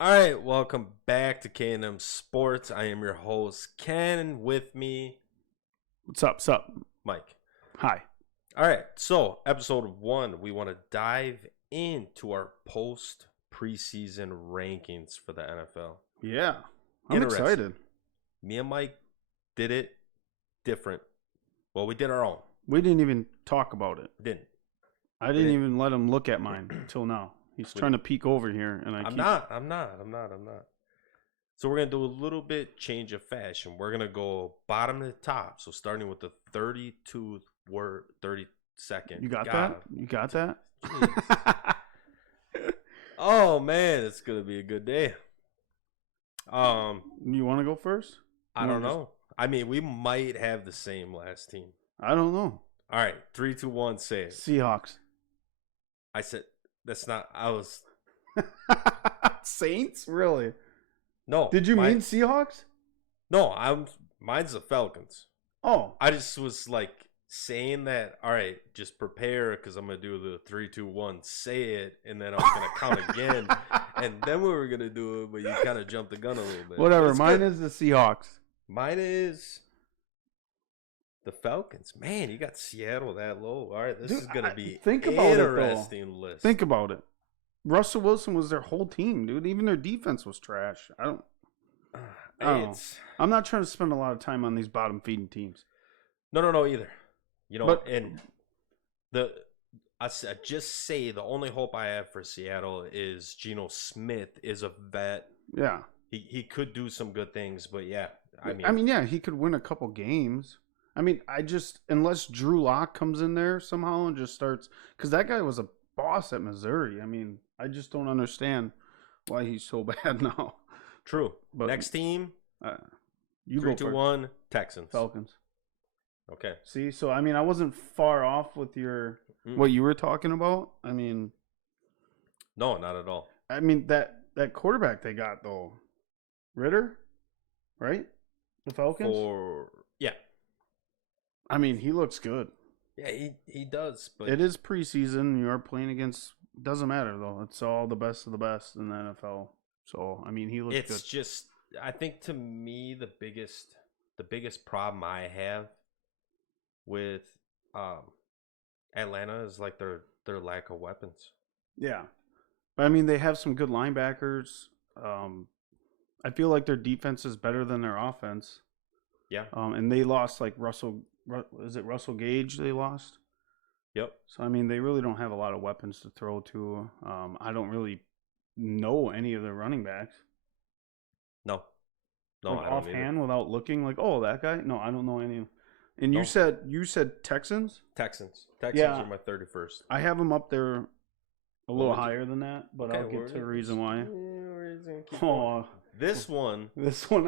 All right, welcome back to K&M Sports. I am your host, Ken. With me, What's up? What's up? Mike. Hi. All right, so episode 1, we want to dive into our post preseason rankings for the NFL. Yeah. I'm excited. Me and Mike did it different. Well, we did our own. We didn't even talk about it. Didn't. I didn't even let him look at mine until now. He's trying to peek over here, and I'm not. So we're going to do a little bit change of fashion. We're going to go bottom to top. So starting with the 32nd word, 32nd. You got that? You got that? Oh, man, it's going to be a good day. You want to go first? I don't know. I mean, we might have the same last team. I don't know. All right, 3, 2, 1, say it. Seahawks. I said, that's not, I was. Saints? Really? No. Did you mean Seahawks? No, mine's the Falcons. Oh. I just was like saying that, all right, just prepare because I'm going to do the 3, 2, 1, say it, and then I was going to count again. And then we were going to do it, but you kind of jumped the gun a little bit. Whatever. Mine is the Seahawks. Mine is the Falcons. Man, you got Seattle that low. All right, this is going to be think about interesting list. Think about it. Russell Wilson was their whole team, dude. Even their defense was trash. I don't know. I'm not trying to spend a lot of time on these bottom feeding teams. No, either. You know, and I just say the only hope I have for Seattle is Geno Smith is a vet. Yeah. He could do some good things, but yeah. Yeah, he could win a couple games. I mean, unless Drew Lock comes in there somehow and just starts, because that guy was a boss at Missouri. I mean, I just don't understand why he's so bad now. True. But next team, you 3, go 2, first. 1, Texans. Falcons. Okay. See, so I mean, I wasn't far off with what you were talking about. I mean, no, not at all. I mean that quarterback they got though, Ritter, right? The Falcons. Yeah. I mean, he looks good. Yeah, he does. But it is preseason. You are playing against. Doesn't matter though. It's all the best of the best in the NFL. So I mean, he looks good. It's just, I think to me the biggest problem I have with Atlanta is like their lack of weapons. Yeah, but I mean, they have some good linebackers. I feel like their defense is better than their offense. Yeah. And they lost like Russell. Is it Russell Gage they lost? Yep. So I mean, they really don't have a lot of weapons to throw to. I don't really know any of their running backs. No, like I don't offhand either. Without looking, like, oh, that guy. No, I don't know any. And you said Texans. Texans are my 31st. I have them up there a little higher than that, but I'll get to the reason why. This one,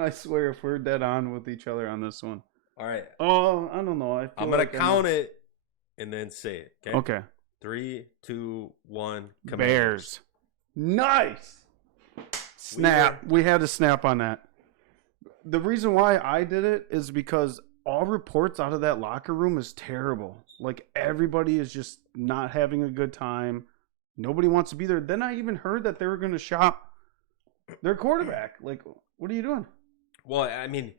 I swear, if we're dead on with each other on this one. All right. Oh, I don't know. I'm going to count it and then say it. Okay. 3, 2, 1. Bears. Nice. Snap. We had to snap on that. The reason why I did it is because all reports out of that locker room is terrible. Like, everybody is just not having a good time. Nobody wants to be there. Then I even heard that they were going to shop their quarterback. Like, what are you doing? Well, I mean,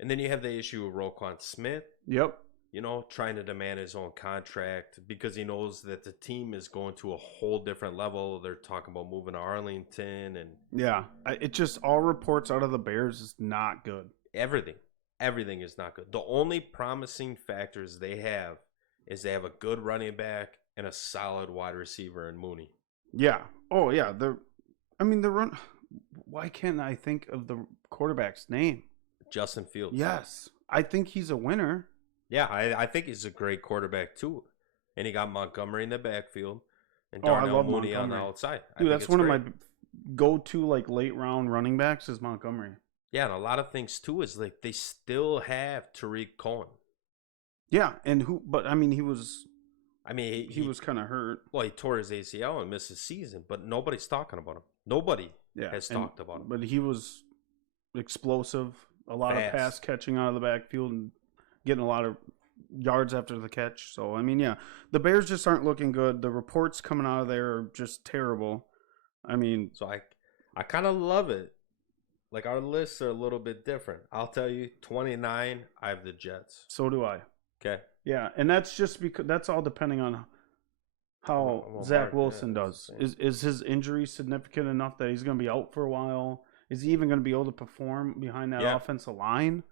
and then you have the issue of Roquan Smith. Yep. You know, trying to demand his own contract because he knows that the team is going to a whole different level. They're talking about moving to Arlington and yeah, it just all reports out of the Bears is not good. Everything is not good. The only promising factors they have is they have a good running back and a solid wide receiver in Mooney. Yeah. Oh yeah. Why can't I think of the quarterback's name? Justin Fields. Yes, I think he's a winner. Yeah, I think he's a great quarterback too. And he got Montgomery in the backfield and Darnell Mooney Montgomery on the outside. Dude, that's one of my go-to like late round running backs is Montgomery. Yeah, and a lot of things too is like they still have Tariq Cohen. Yeah, but I mean he was kind of hurt. Well, he tore his ACL and missed his season, but nobody's talking about him. Nobody has talked about him. But he was explosive, a lot of pass catching out of the backfield and getting a lot of yards after the catch. So, I mean, yeah, the Bears just aren't looking good. The reports coming out of there are just terrible. I mean, so I kind of love it. Like, our lists are a little bit different. I'll tell you, 29, I have the Jets. So do I. Okay. Yeah, and that's just because that's all depending on how Zach Wilson does. Is his injury significant enough that he's going to be out for a while? Is he even going to be able to perform behind that offensive line?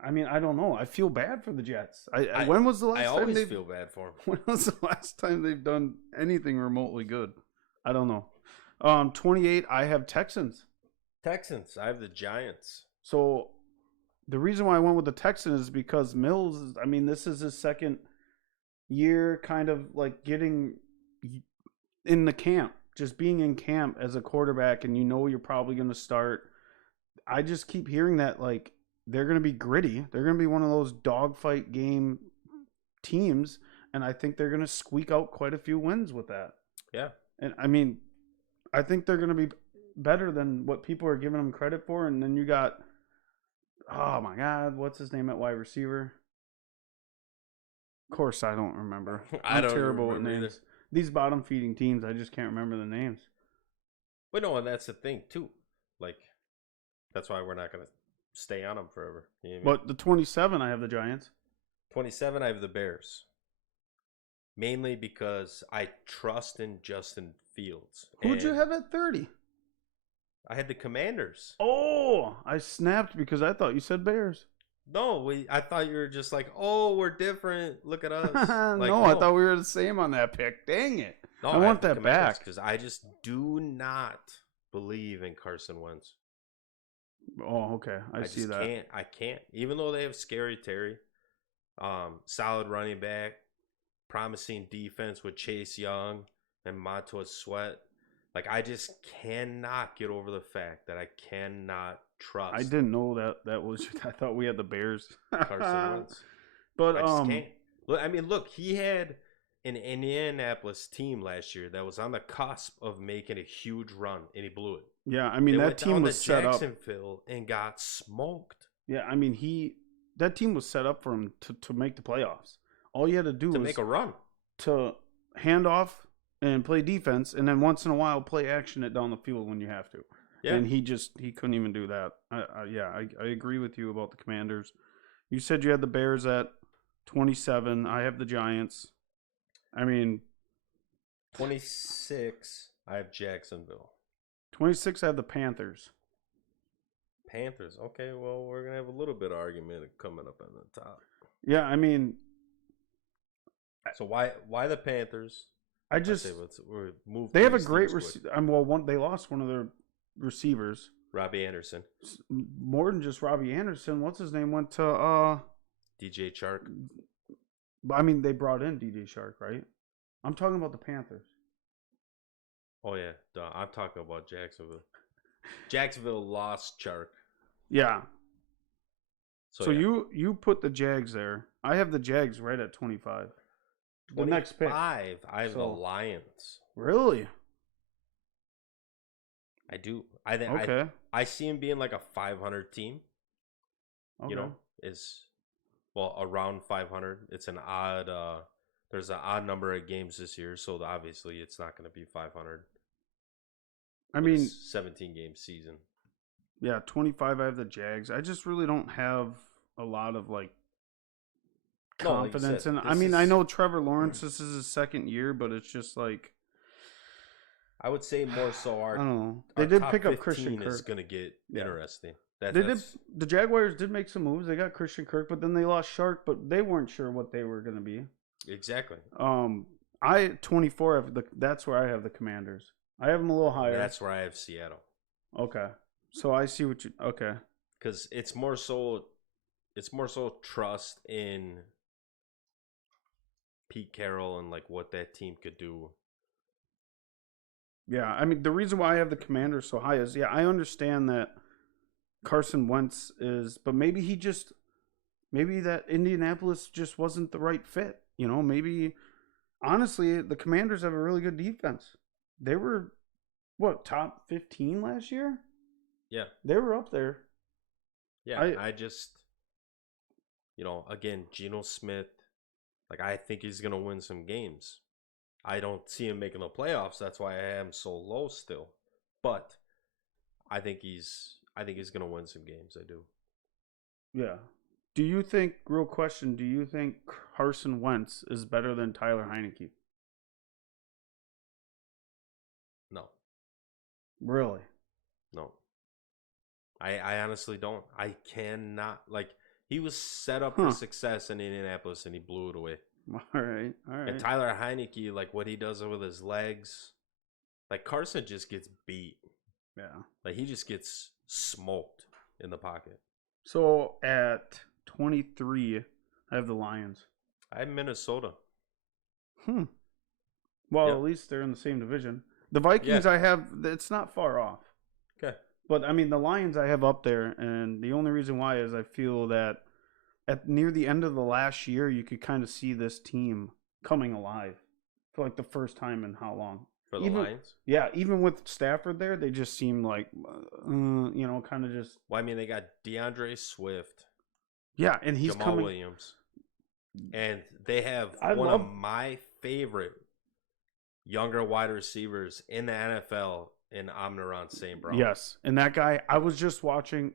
I mean, I don't know. I feel bad for the Jets. When was the last time I always feel bad for them. When was the last time they've done anything remotely good? I don't know. 28, I have Texans. Texans. I have the Giants. So the reason why I went with the Texans is because Mills, I mean, this is his second year kind of like getting in the camp, just being in camp as a quarterback, and you know you're probably going to start. I just keep hearing that, like, they're going to be gritty. They're going to be one of those dogfight game teams, and I think they're going to squeak out quite a few wins with that. Yeah. And, I mean, I think they're going to be better than what people are giving them credit for. And then you got, oh, my God, what's his name at wide receiver? Of course, I don't remember. I'm terrible with names. Either. These bottom-feeding teams, I just can't remember the names. But no, and that's the thing, too. Like, that's why we're not going to stay on them forever. You know what I mean? But the 27, I have the Giants. 27, I have the Bears. Mainly because I trust in Justin Fields. Who'd you have at 30? I had the Commanders. Oh, I snapped because I thought you said Bears. No, I thought you were just like, oh, we're different. Look at us. Like, no, I thought we were the same on that pick. Dang it. No, I want that back. Because I just do not believe in Carson Wentz. Oh, okay. I see that. I can't. Even though they have Scary Terry, solid running back, promising defense with Chase Young and Montez Sweat. Like, I just cannot get over the fact that I cannot trust. I didn't know that was. I thought we had the Bears. Carson Wentz. But I just can't. Look, I mean, look, he had an Indianapolis team last year that was on the cusp of making a huge run, and he blew it. Yeah, I mean, that team was set up. Jacksonville and got smoked. Yeah, I mean, that team was set up for him to make the playoffs. All you had to do was make a run, to hand off and play defense, and then once in a while play action it down the field when you have to. Yeah. And he couldn't even do that. I agree with you about the Commanders. You said you had the Bears at 27. I have the Giants. I mean, 26. I have Jacksonville. 26. I have the Panthers. Panthers. Okay, well, we're gonna have a little bit of argument coming up on the top. Yeah, I mean. So why the Panthers? I just move. They have a great receiver. They lost one of their receivers, Robbie Anderson. More than just Robbie Anderson. What's his name? Went to DJ Chark. I mean, they brought in DJ Chark, right? I'm talking about the Panthers. Oh yeah, I'm talking about Jacksonville. Jacksonville lost Chark. Yeah. So yeah. you put the Jags there. I have the Jags right at 25. The next pick. I have the Lions. Really? I do. I think. Okay. I see him being like a 500 team. Okay. You know, around 500. It's an odd. There's an odd number of games this year, so obviously it's not going to be 500. I mean, 17 game season. Yeah, 25. I have the Jags. I just really don't have a lot of confidence in. I mean, I know Trevor Lawrence. This is his second year, but it's just like. I would say more so I don't know. They did pick up Christian Kirk. Is going to get interesting. The Jaguars did make some moves. They got Christian Kirk, but then they lost Shark, but they weren't sure what they were going to be. Exactly. I 24. That's where I have the Commanders. I have them a little higher. That's where I have Seattle. Okay, so I see what you. Okay, because it's more so trust in Pete Carroll and like what that team could do. Yeah, I mean the reason why I have the Commanders so high is I understand that Carson Wentz is, but maybe that Indianapolis just wasn't the right fit. You know, maybe honestly the Commanders have a really good defense. They were top 15 last year? Yeah. They were up there. Yeah, I just again, Geno Smith, like I think he's going to win some games. I don't see him making the playoffs. That's why I am so low still. But I think he's gonna win some games. I do. Yeah. Do you think, real question, do you think Carson Wentz is better than Tyler Heineke? No. Really? No. I honestly don't. I cannot like he was set up for success in Indianapolis and he blew it away. All right. And Tyler Heineke, like what he does with his legs, like Carson just gets beat. Yeah. Like he just gets smoked in the pocket. So at 23, I have the Lions. I have Minnesota. Well, at least they're in the same division. The Vikings I have, it's not far off. Okay. But, I mean, the Lions I have up there, and the only reason why is I feel that near the end of the last year, you could kind of see this team coming alive for, like, the first time in how long? For the Lions? Yeah, even with Stafford there, they just seem like, kind of just... Well, I mean, they got DeAndre Swift. Yeah, and he's Jamal Williams. And they have one of my favorite younger wide receivers in the NFL in Amon-Ra St. Brown. Yes, and that guy, I was just watching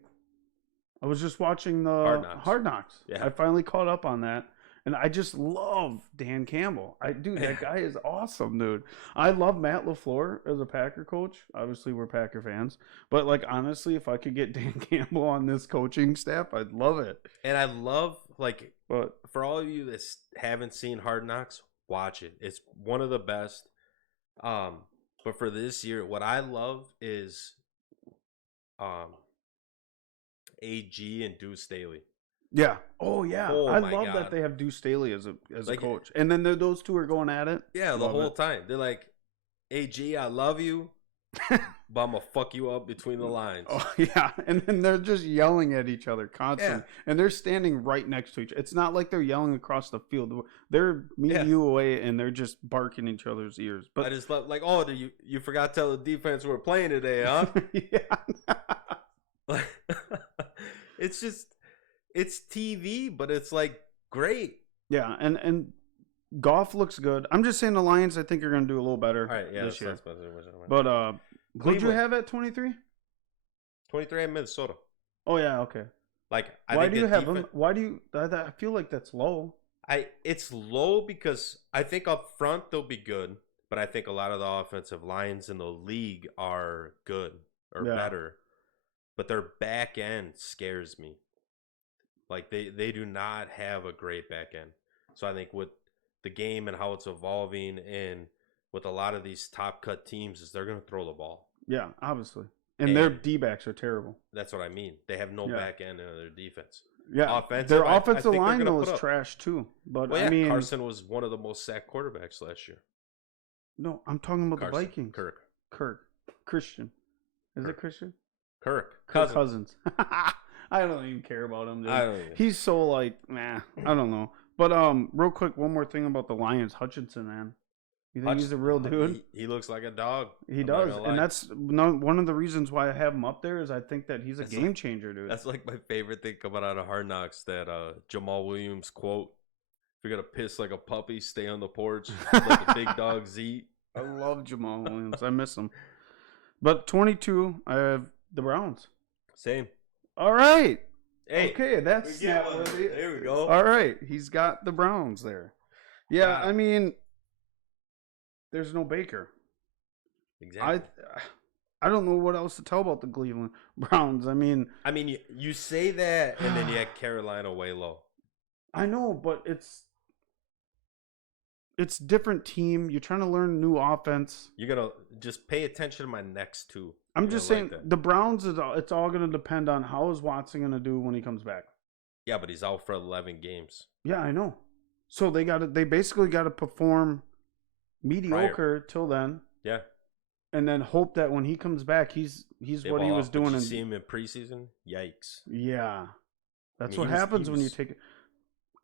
the Hard Knocks. Yeah. I finally caught up on that, and I just love Dan Campbell. That guy is awesome, dude. I love Matt LaFleur as a Packer coach. Obviously, we're Packer fans, but like honestly, if I could get Dan Campbell on this coaching staff, I'd love it. And I love for all of you that haven't seen Hard Knocks, watch it. It's one of the best. But for this year, what I love is AG and Deuce Staley. Yeah. Oh, yeah. Oh, I my love God. that they have Deuce Staley as a coach. And then those two are going at it. Yeah, the whole time. They're like, AG, I love you, but I'm going to fuck you up between the lines. Oh, yeah. And then they're just yelling at each other constantly. Yeah. And they're standing right next to each other. It's not like they're yelling across the field. They're meeting you away, and they're just barking each other's ears. But I just love, like, oh, you forgot to tell the defense we're playing today, huh? Yeah. It's just, it's TV, but it's, like, great. Yeah, and Goff looks good. I'm just saying the Lions, I think, are going to do a little better this year. But who'd you have at 23? 23 at Minnesota. Oh, yeah, okay. Like, why do you have them? Why do you? I feel like that's low. It's low because I think up front they'll be good, but I think a lot of the offensive lines in the league are good or better. But their back end scares me. Like they do not have a great back end. So I think with the game and how it's evolving and with a lot of these top cut teams is they're going to throw the ball. Yeah, obviously. And their D-backs are terrible. That's what I mean. They have no back end in their defense. Yeah, their offensive line though is trash too. But I mean, Carson was one of the most sacked quarterbacks last year. No, I'm talking about Carson, the Vikings. Kirk, Christian. Is it Christian? Kirk Cousins. I don't even care about him. Dude. He's so like, I don't know. But real quick, one more thing about the Lions. Hutchinson, man. You think he's a real dude? He looks like a dog. He does, and that's one of the reasons why I have him up there. Is I think that he's a game changer, dude. That's like my favorite thing coming out of Hard Knocks. That Jamal Williams quote: "If you're gonna piss like a puppy, stay on the porch. Let the big dogs eat." I love Jamal Williams. I miss him. But 22, I have the Browns. Same. All right. Hey, okay, that's snap-worthy. There we go. All right, he's got the Browns there. Yeah, I mean, there's no Baker. Exactly. I don't know what else to tell about the Cleveland Browns. I mean, you say that, and then you had Carolina way low. I know, but it's different team. You're trying to learn new offense. You're gonna just pay attention to my next two. I'm just saying the Browns it's all going to depend on how is Watson going to do when he comes back. Yeah, but he's out for 11 games. Yeah, I know. So they basically got to perform mediocre till then. Yeah. And then hope that when he comes back, he's what he was doing. Did you see him in preseason? Yikes. Yeah, that's what happens when you take it.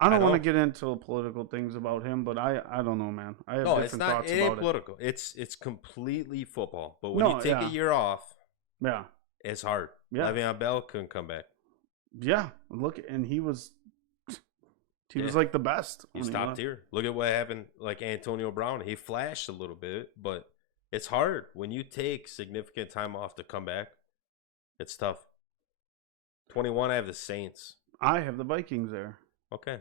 I don't want to get into political things about him, but I don't know, man. I have different thoughts about it. It ain't political. It's completely football. But when you take a year off, it's hard. Yeah. Le'Veon Bell couldn't come back. Yeah, look, and he was He was like the best. He's top tier. Look at what happened. Like Antonio Brown, he flashed a little bit, but it's hard when you take significant time off to come back. It's tough. 21, I have the Saints. I have the Vikings there. Okay.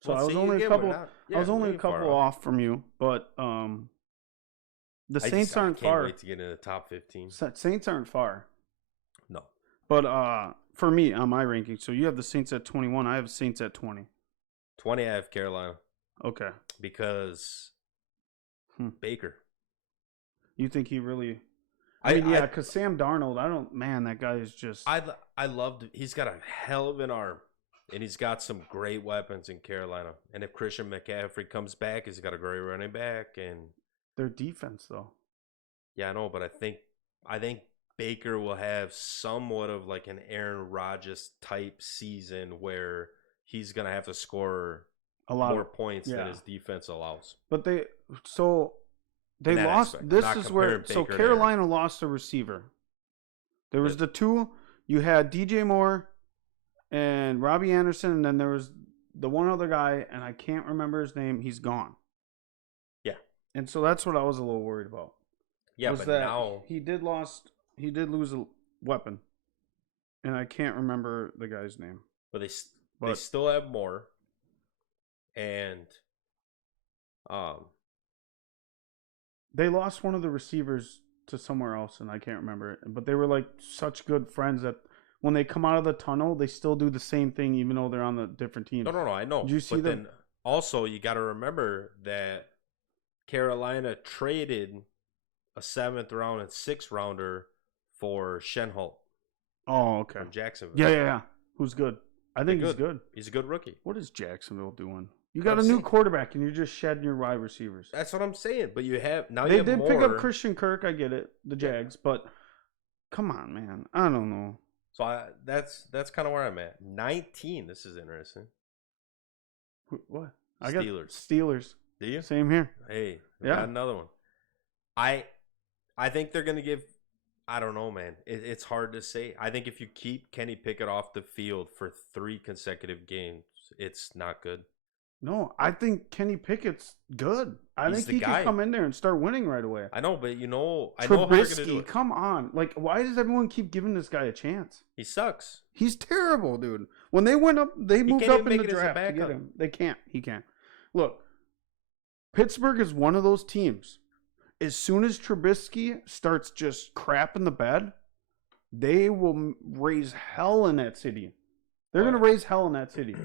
So I was only a couple. I was only a couple off from you, but the Saints aren't far. I can't wait to get in the top 15. Saints aren't far. No. But for me on my ranking, so you have the Saints at 21. I have the Saints at 20. 20, I have Carolina. Okay. Because Baker. You think he really? I mean, yeah, because Sam Darnold, man, that guy is just. I loved. He's got a hell of an arm, and he's got some great weapons in Carolina. And if Christian McCaffrey comes back, he's got a great running back, and their defense though. Yeah, I know, but I think Baker will have somewhat of like an Aaron Rodgers type season where he's gonna have to score a lot more points than his defense allows. But they lost. This is where Carolina lost a receiver. There was the two. You had DJ Moore and Robbie Anderson, and then there was the one other guy, and I can't remember his name. He's gone. Yeah, and so that's what I was a little worried about. Yeah, but now he did lose a weapon, and I can't remember the guy's name. But they still have more, and they lost one of the receivers to somewhere else, and I can't remember it. But they were like such good friends that when they come out of the tunnel, they still do the same thing, even though they're on the different teams. No, I know. Did you see then also, you got to remember that Carolina traded a 7th round and 6th rounder for Shenholt. Oh, okay. From Jacksonville. Yeah. Who's good? I think he's good. He's a good rookie. What is Jacksonville doing? You got a new quarterback, and you're just shedding your wide receivers. That's what I'm saying. But you have now. They did pick up Christian Kirk. I get it, the Jags, but come on, man. I don't know. So that's kind of where I'm at. 19. This is interesting. What? I got Steelers. Do you? Same here. Hey, got another one. I think they're gonna give. I don't know, man. It's hard to say. I think if you keep Kenny Pickett off the field for 3 consecutive games, it's not good. No, I think Kenny Pickett's good. I think he can come in there and start winning right away. I know, but I know how they're going to do it. Come on. Like, why does everyone keep giving this guy a chance? He sucks. He's terrible, dude. When they went up, they moved up in the draft to get him. They can't. He can't. Look, Pittsburgh is one of those teams. As soon as Trubisky starts just crapping the bed, they will raise hell in that city. They're going to raise hell in that city.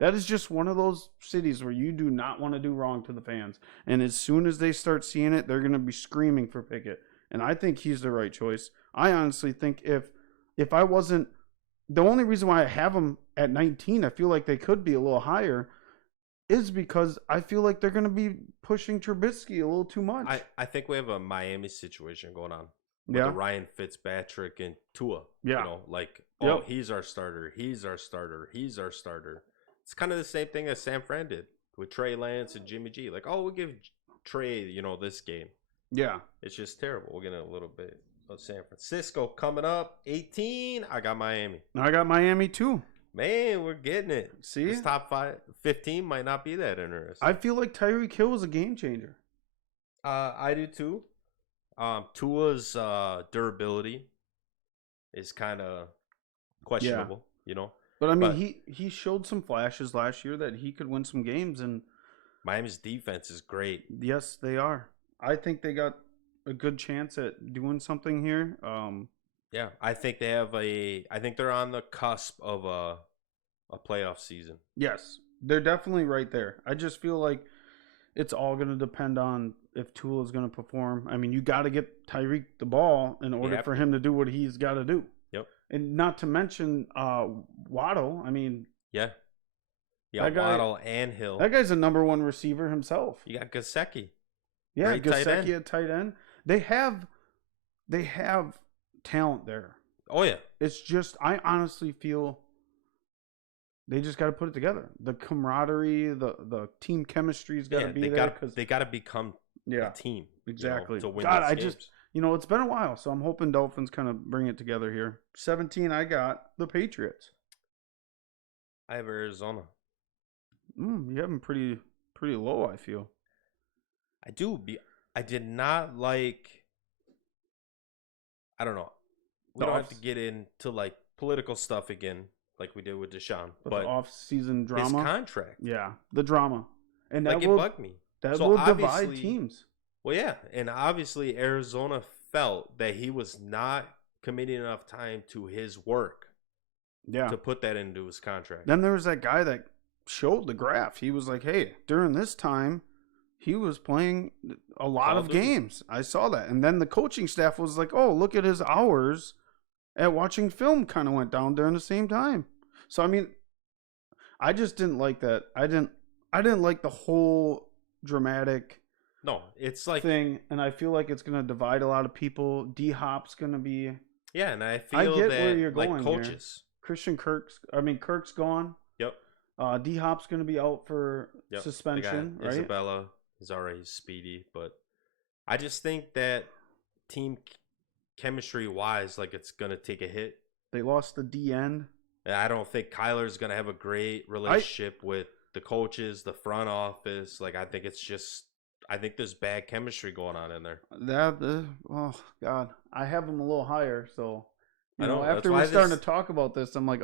That is just one of those cities where you do not want to do wrong to the fans. And as soon as they start seeing it, they're going to be screaming for Pickett. And I think he's the right choice. I honestly think if I wasn't, the only reason why I have him at 19, I feel like they could be a little higher, is because I feel like they're going to be pushing Trubisky a little too much. I think we have a Miami situation going on. With the Ryan Fitzpatrick and Tua. Yeah. You know, he's our starter. He's our starter. He's our starter. It's kind of the same thing as San Fran did with Trey Lance and Jimmy G. Like, we'll give Trey, this game. Yeah. It's just terrible. We're getting a little bit of San Francisco coming up. 18. I got Miami. I got Miami too. Man, we're getting it. See? This top 15 might not be that interesting. I feel like Tyreek Hill was a game changer. I do too. Tua's durability is kind of questionable, But I mean, he showed some flashes last year that he could win some games, and Miami's defense is great. Yes, they are. I think they got a good chance at doing something here. Yeah, I think they have I think they're on the cusp of a playoff season. Yes, they're definitely right there. I just feel like it's all going to depend on if Tua is going to perform. I mean, you got to get Tyreek the ball in order for him to do what he's got to do. Yep. And not to mention Waddle. I mean, yeah, Waddle and Hill. That guy's a number 1 receiver himself. You got Gesicki. Yeah, Gesicki at tight end. They have talent there. Oh yeah. It's just I honestly feel they just got to put it together. The camaraderie, the team chemistry's got to be there because they got to become a team. Exactly. To win God, games. It's been a while, so I'm hoping Dolphins kind of bring it together here. 17, I got the Patriots. I have Arizona. You have him pretty low, I feel. I do. I did not like. I don't know. We don't have to get into like political stuff again, like we did with Deshaun. But the off-season drama, his contract. Yeah, the drama, and that like it bugged me. That will divide teams. Well, yeah, and obviously Arizona felt that he was not committing enough time to his work. Yeah, to put that into his contract. Then there was that guy that showed the graph. He was like, "Hey, during this time, he was playing a lot of games. I saw that." And then the coaching staff was like, "Oh, look at his hours at watching film kind of went down during the same time." So I mean, I just didn't like that. I didn't like the whole dramatic it's like thing, and I feel like it's going to divide a lot of people. D-Hop's going to be and I feel get that where you're like going coaches. Here. Kirk's gone. Yep. D-Hop's going to be out for suspension, right? Isabella is already speedy, but I just think that team chemistry-wise, like it's going to take a hit. They lost the D-end. And I don't think Kyler's going to have a great relationship with the coaches, the front office. Like, I think there's bad chemistry going on in there. Oh, God. I have them a little higher, so... I know. After we're starting to talk about this, I'm like,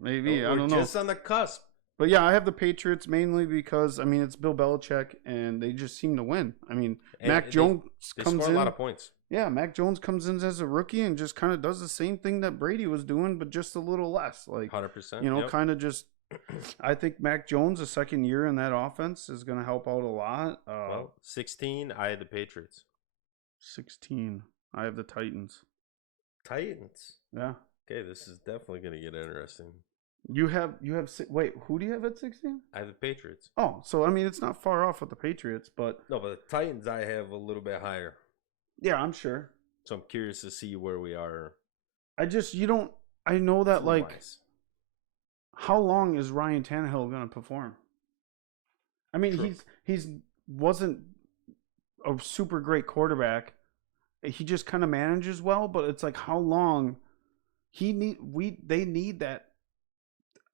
maybe. I don't know. Just on the cusp. But yeah, I have the Patriots mainly because, I mean, it's Bill Belichick, and they just seem to win. I mean, Mac Jones comes in. a lot of points. Yeah, Mac Jones comes in as a rookie and just kind of does the same thing that Brady was doing, but just a little less. Like 100%. Kind of just. I think Mac Jones, the second year in that offense, is going to help out a lot. 16, I had the Patriots. 16, I have the Titans. Titans. Yeah. Okay, this is definitely going to get interesting. You have wait, who do you have at 16? I have the Patriots. Oh, so I mean it's not far off with the Patriots, but no, but the Titans I have a little bit higher. Yeah, I'm sure. So I'm curious to see where we are. I know that like how long is Ryan Tannehill going to perform? I mean, he's wasn't a super great quarterback. He just kind of manages well, but it's like how long they need that.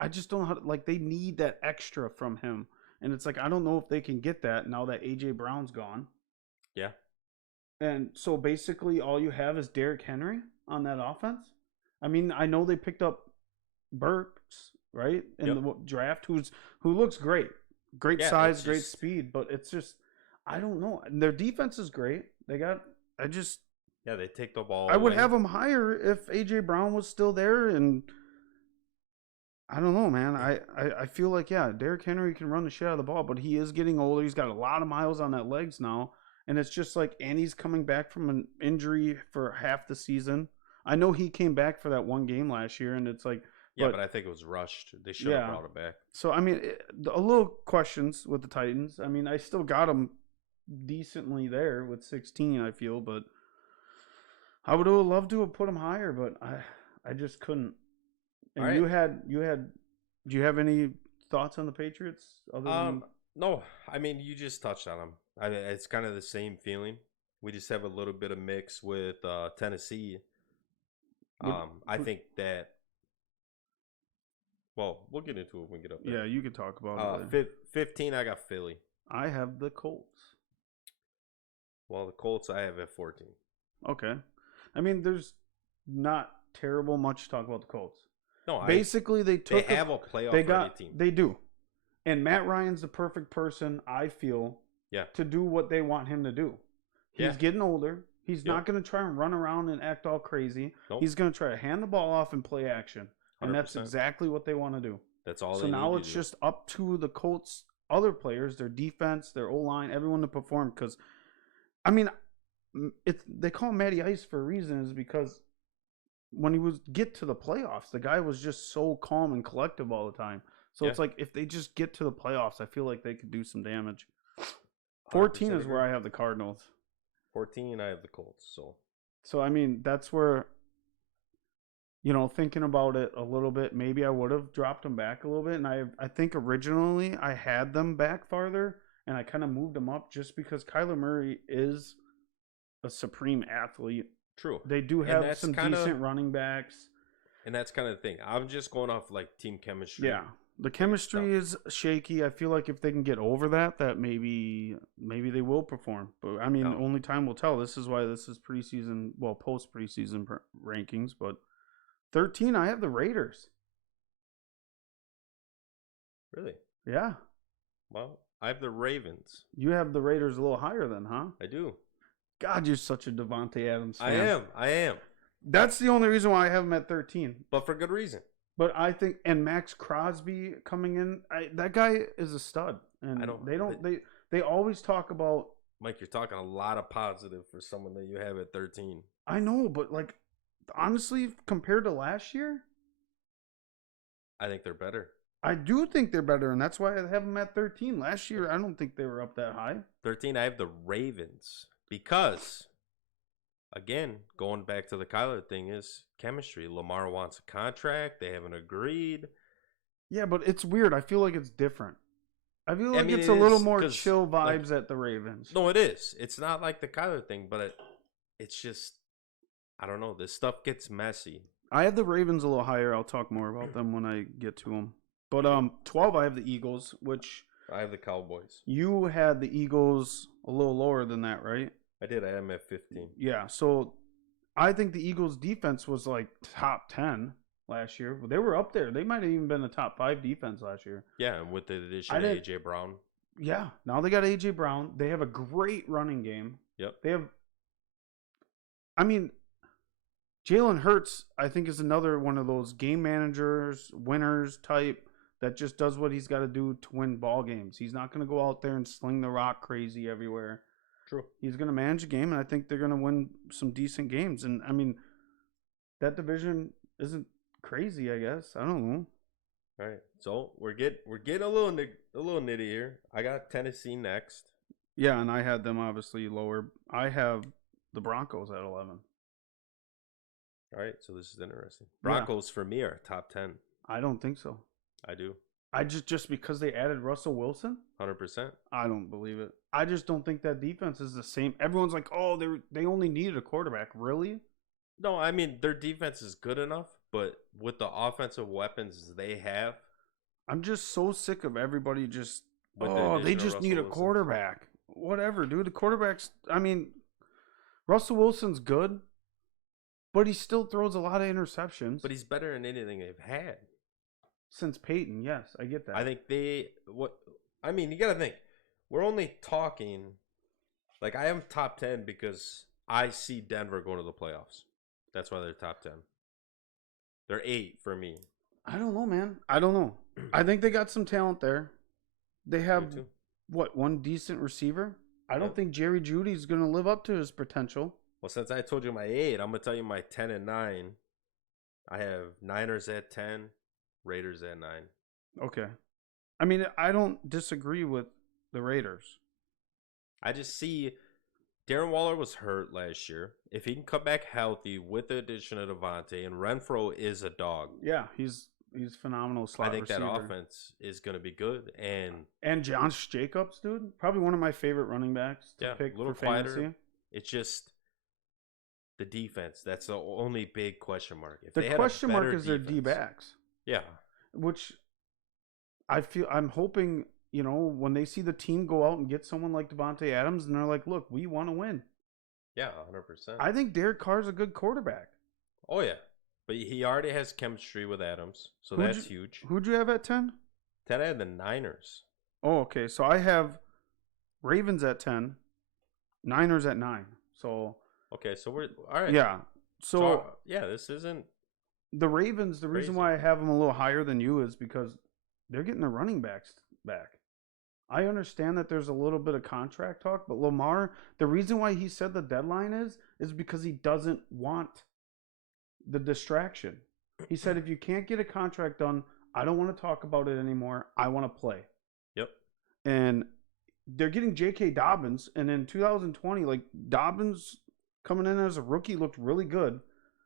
I just don't know how they need that extra from him. And it's like I don't know if they can get that now that AJ Brown's gone. Yeah. And so basically all you have is Derrick Henry on that offense. I mean, I know they picked up Burks, right? In the draft who looks great. Great size, great speed, but it's just I don't know. And their defense is great. They take the ball. I would have them higher if AJ Brown was still there, and I don't know, man. I feel like Derrick Henry can run the shit out of the ball, but he is getting older. He's got a lot of miles on that legs now, and it's just like he's coming back from an injury for half the season. I know he came back for that one game last year, and it's like but I think it was rushed. They should have brought him back. So I mean, a little questions with the Titans. I mean, I still got them decently there with 16. I feel, but I would have loved to have put them higher, but I just couldn't. And you had. Do you have any thoughts on the Patriots? No. I mean, you just touched on them. I mean, it's kind of the same feeling. We just have a little bit of mix with Tennessee. I think that. Well, we'll get into it when we get up there. Yeah, you can talk about it. 15, I got Philly. I have the Colts. Well, the Colts I have at 14. Okay. I mean, there's not terrible much to talk about the Colts. No, they have a playoff team. They do. And Matt Ryan's the perfect person, I feel, to do what they want him to do. He's getting older. He's not going to try and run around and act all crazy. Nope. He's going to try to hand the ball off and play action. 100%. And that's exactly what they want to do. That's all so now it's just up to the Colts' other players, their defense, their O-line, everyone to perform. Because, I mean, they call him Matty Ice for a reason is because when he get to the playoffs, the guy was just so calm and collective all the time. So it's like if they just get to the playoffs, I feel like they could do some damage. 14 is where I have the Cardinals. 14, I have the Colts. So I mean, that's where, thinking about it a little bit, maybe I would have dropped them back a little bit. And I think originally I had them back farther, and I kind of moved them up just because Kyler Murray is a supreme athlete. True. They do have some decent running backs. And that's kind of the thing. I'm just going off like team chemistry. Yeah. The chemistry is shaky. I feel like if they can get over that maybe they will perform. But I mean, only time will tell. This is why this is preseason, well, post preseason rankings. But 13, I have the Raiders. Really? Yeah. Well, I have the Ravens. You have the Raiders a little higher then, huh? I do. God, you're such a Devontae Adams fan. I am. That's the only reason why I have him at 13. But for good reason. But I think, and Max Crosby coming in, that guy is a stud. And they always talk about. Mike, you're talking a lot of positive for someone that you have at 13. I know, but like, honestly, compared to last year, I think they're better. I do think they're better, and that's why I have them at 13. Last year, I don't think they were up that high. 13, I have the Ravens. Because, again, going back to the Kyler thing is chemistry. Lamar wants a contract. They haven't agreed. Yeah, but it's weird. I feel like it's different. I feel like it's a little more chill vibes at the Ravens. No, it is. It's not like the Kyler thing, but it's just, I don't know. This stuff gets messy. I have the Ravens a little higher. I'll talk more about them when I get to them. But 12, I have the Eagles, which I have the Cowboys. You had the Eagles a little lower than that, right? I did. I am at 15. Yeah, so I think the Eagles' defense was like top 10 last year. They were up there. They might have even been a top 5 defense last year. Yeah, and with the addition of A.J. Brown. Yeah, now they got A.J. Brown. They have a great running game. Yep. Jalen Hurts, I think, is another one of those game managers, winners type that just does what he's got to do to win ball games. He's not going to go out there and sling the rock crazy everywhere. True. He's going to manage a game, and I think they're going to win some decent games. And, I mean, that division isn't crazy, I guess. I don't know. All right. So, we're getting a little nitty here. I got Tennessee next. Yeah, and I had them obviously lower. I have the Broncos at 11. All right, so this is interesting. Broncos for me are top 10. I don't think so. I do. I just because they added Russell Wilson? 100%. I don't believe it. I just don't think that defense is the same. Everyone's like, "Oh, they only needed a quarterback." Really? No, I mean, their defense is good enough, but with the offensive weapons they have, I'm just so sick of everybody just they just need a quarterback. Whatever, dude. The quarterbacks, I mean, Russell Wilson's good, but he still throws a lot of interceptions. But he's better than anything they've had. Since Peyton, yes, I get that. I think you got to think. We're only talking, like, I am top 10 because I see Denver going to the playoffs. That's why they're top 10. They're 8 for me. I don't know, man. I don't know. I think they got some talent there. They have, one decent receiver? I don't think Jerry Jeudy's going to live up to his potential. Well, since I told you my 8, I'm going to tell you my 10 and 9. I have Niners at 10, Raiders at 9. Okay. I mean, I don't disagree with the Raiders. I just see Darren Waller was hurt last year. If he can come back healthy with the addition of Devontae, and Renfro is a dog. Yeah, he's phenomenal slot receiver. That offense is going to be good. And Josh Jacobs, dude. Probably one of my favorite running backs to pick a little for quieter. fantasy. It's just the defense. That's the only big question mark. If the question mark is their D-backs. Yeah. Which I'm hoping, when they see the team go out and get someone like Devontae Adams, and they're like, look, we want to win. Yeah, 100%. I think Derek Carr's a good quarterback. Oh, yeah. But he already has chemistry with Adams, so that's huge. Who'd you have at 10? 10, I had the Niners. Oh, okay. So I have Ravens at 10, Niners at 9. So okay, so we're all right. Yeah. So this isn't the Ravens. The reason why I have them a little higher than you is because they're getting their running backs back. I understand that there's a little bit of contract talk, but Lamar, the reason why he said the deadline is because he doesn't want the distraction. He said, if you can't get a contract done, I don't want to talk about it anymore. I want to play. Yep. And they're getting J.K. Dobbins, and in 2020, like, Dobbins coming in as a rookie looked really good.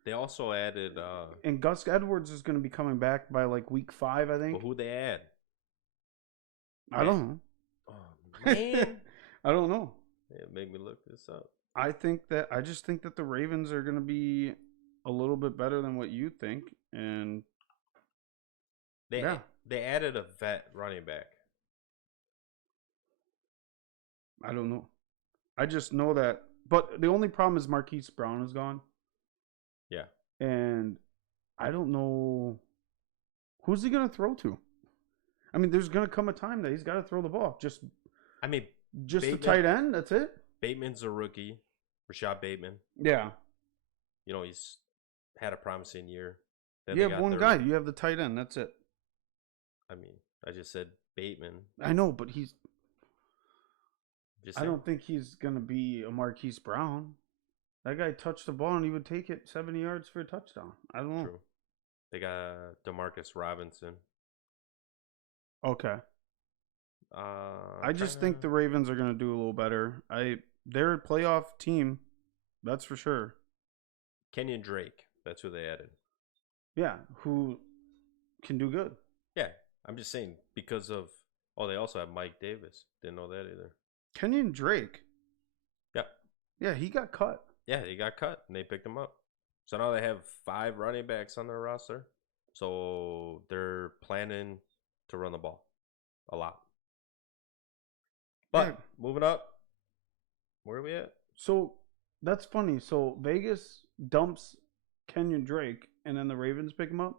They also added and Gus Edwards is going to be coming back by like week 5, I think. Well, who they add? I don't know. Oh, man. I don't know. Yeah, make me look this up. I just think that the Ravens are going to be a little bit better than what you think, and They added a vet running back. I don't know. I just know that. But the only problem is Marquise Brown is gone. Yeah. And I don't know who's he going to throw to. I mean, there's going to come a time that he's got to throw the ball. Just Bateman, a tight end. That's it. Bateman's a rookie. Rashad Bateman. Yeah. He's had a promising year. Then you have one guy. You have the tight end. That's it. I mean, I just said Bateman. I know, but I don't think he's going to be a Marquise Brown. That guy touched the ball and he would take it 70 yards for a touchdown. I don't know. True. They got Demarcus Robinson. Okay. I just think the Ravens are going to do a little better. They're a playoff team. That's for sure. Kenyon Drake. That's who they added. Yeah, who can do good. Yeah, I'm just saying because of... Oh, they also have Mike Davis. Didn't know that either. Kenyon Drake? Yep. Yeah, he got cut. Yeah, he got cut, and they picked him up. So now they have 5 running backs on their roster. So they're planning to run the ball a lot. But moving up, where are we at? So that's funny. So Vegas dumps Kenyon Drake, and then the Ravens pick him up.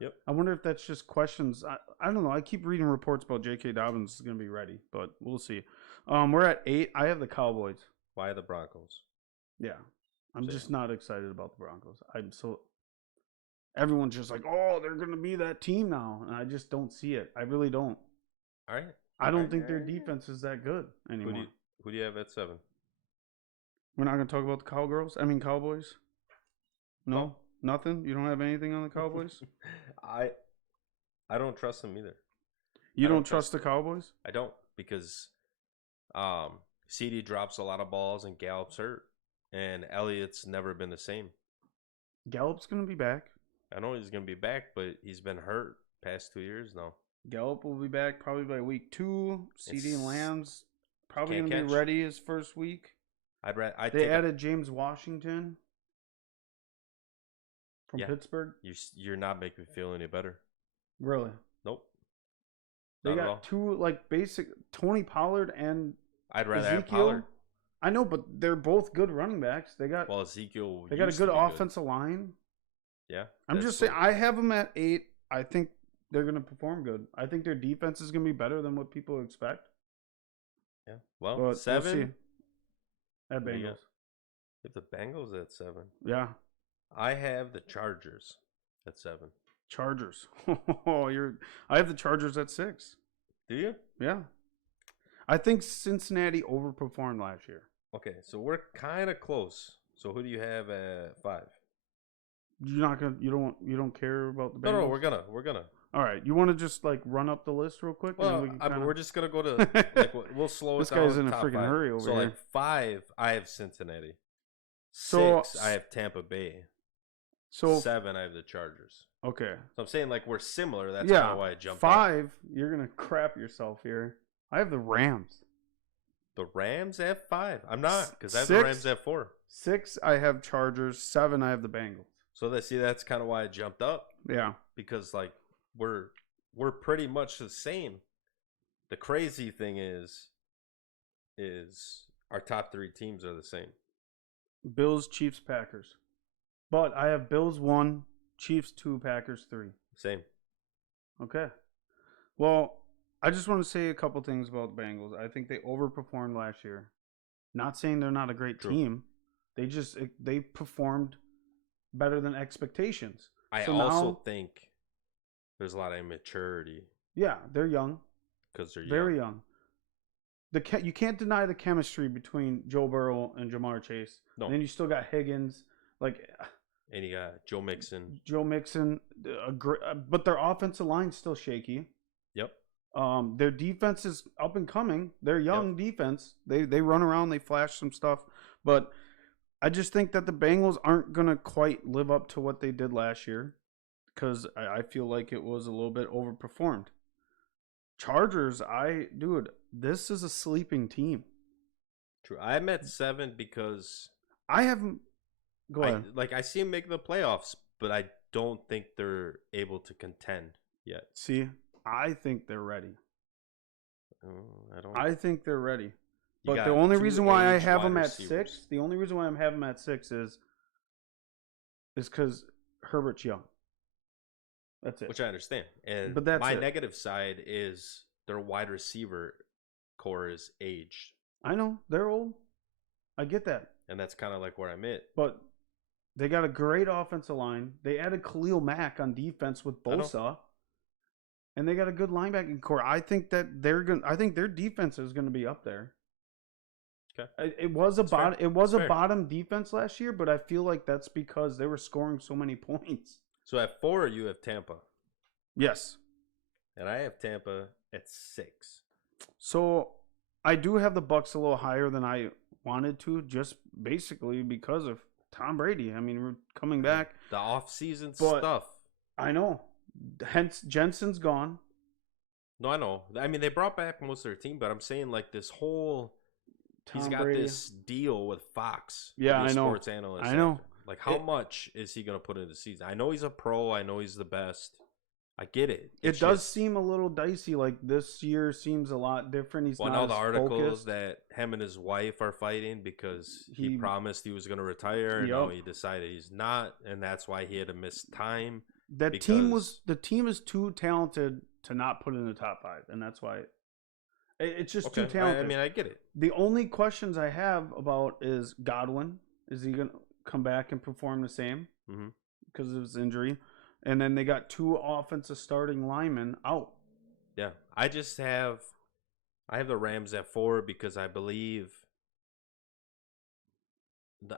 Yep. I wonder if that's just questions. I don't know. I keep reading reports about J.K. Dobbins is going to be ready, but we'll see. We're at 8. I have the Cowboys. Why the Broncos? Yeah. I'm just not excited about the Broncos. Everyone's just like, oh, they're going to be that team now. And I just don't see it. I really don't. All right. I don't think their defense is that good anymore. Who do you have at 7? We're not going to talk about the Cowboys? No? Nothing? You don't have anything on the Cowboys? I don't trust them either. You don't trust the Cowboys? I don't, because CD drops a lot of balls and Gallup's hurt. And Elliott's never been the same. Gallup's going to be back. I know he's going to be back, but he's been hurt past 2 years now. Gallup will be back probably by week 2. CD and Lamb's probably going to be ready his first week. They added James Washington from Pittsburgh. You're not making me feel any better. Really? Nope. They got 2 basic Tony Pollard and I'd rather Ezekiel. have Pollard. I know, but they're both good running backs. They got Ezekiel. They got a good offensive line. Yeah. I'm just saying. I have them at 8. I think they're going to perform good. I think their defense is going to be better than what people expect. Yeah. Well, but 7. We'll see. At Bengals. If the Bengals at 7. Yeah. I have the Chargers at 7. Chargers. I have the Chargers at 6. Do you? Yeah. I think Cincinnati overperformed last year. Okay, so we're kind of close. So who do you have at 5? You're not gonna. You don't care about the Bengals? No, we're gonna. All right, you want to just run up the list real quick? Well, we're just gonna go to we'll slow it down. This guy's in a freaking hurry over here. So 5, I have Cincinnati. 6, I have Tampa Bay. So 7, I have the Chargers. Okay. So I'm saying we're similar. That's kind of why I jumped. 5, you're gonna crap yourself here. I have the Rams. The Rams at 5. I'm not, because I have the Rams at 4. 6, I have Chargers. 7, I have the Bengals. So that's kind of why I jumped up. Yeah. Because we're pretty much the same. The crazy thing is our top 3 teams are the same. Bills, Chiefs, Packers. But I have Bills 1, Chiefs 2, Packers 3. Same. Okay. Well, I just want to say a couple things about the Bengals. I think they overperformed last year. Not saying they're not a great team. They performed better than expectations. I also think there's a lot of immaturity. Yeah, they're young. Because they're very young. You can't deny the chemistry between Joe Burrow and Jamar Chase. No. And then you still got Higgins. And you got Joe Mixon. But their offensive line's still shaky. Yep. Their defense is up and coming. They're young defense. They run around. They flash some stuff. But I just think that the Bengals aren't going to quite live up to what they did last year. Because I feel like it was a little bit overperformed. Chargers, this is a sleeping team. True. I'm at 7 because I haven't. Go ahead. I see them making the playoffs, but I don't think they're able to contend. yet. See, I think they're ready. I don't. I think they're ready. You But the got only two reason why I aged have wide them at receivers. 6, the only reason why I'm having them at 6 is because Herbert's young. That's it. Which I understand. And But that's my it. negative side is their wide receiver core is aged. I know they're old. I get that. And that's kind of like where I'm at. But they got a great offensive line. They added Khalil Mack on defense with I know. Bosa. And they got a good linebacking core. I think that I think their defense is going to be up there. Okay. It was a fair. bottom defense last year, but I feel like that's because they were scoring so many points. So at 4, you have Tampa. Yes. And I have Tampa at 6. So I do have the Bucks a little higher than I wanted to, just basically because of Tom Brady. I mean, we're coming back. The off-season But- stuff. I know. Hence, Jensen's gone. No, I know. I mean, they brought back most of their team, but I'm saying like this whole he's Tom got Brady. this deal with Fox. Yeah, to be a I know. Sports analyst. I know. Like, how It- much is he going to put into the season? I know he's a pro. I know he's the best. I get it. It It's does just- seem a little dicey. Like this year seems a lot different. He's Well, not now as the articles focused. that him and his wife are fighting because he He- promised he was going to retire, and now Yup. he decided he's not, and that's why he had to miss time. The team is too talented to not put in the top 5, and that's why it's just too talented. I mean, I get it. The only questions I have about is Godwin. Is he going to come back and perform the same Mhm. because of his injury? And then they got 2 offensive starting linemen out. Yeah, I have the Rams at 4 because I believe.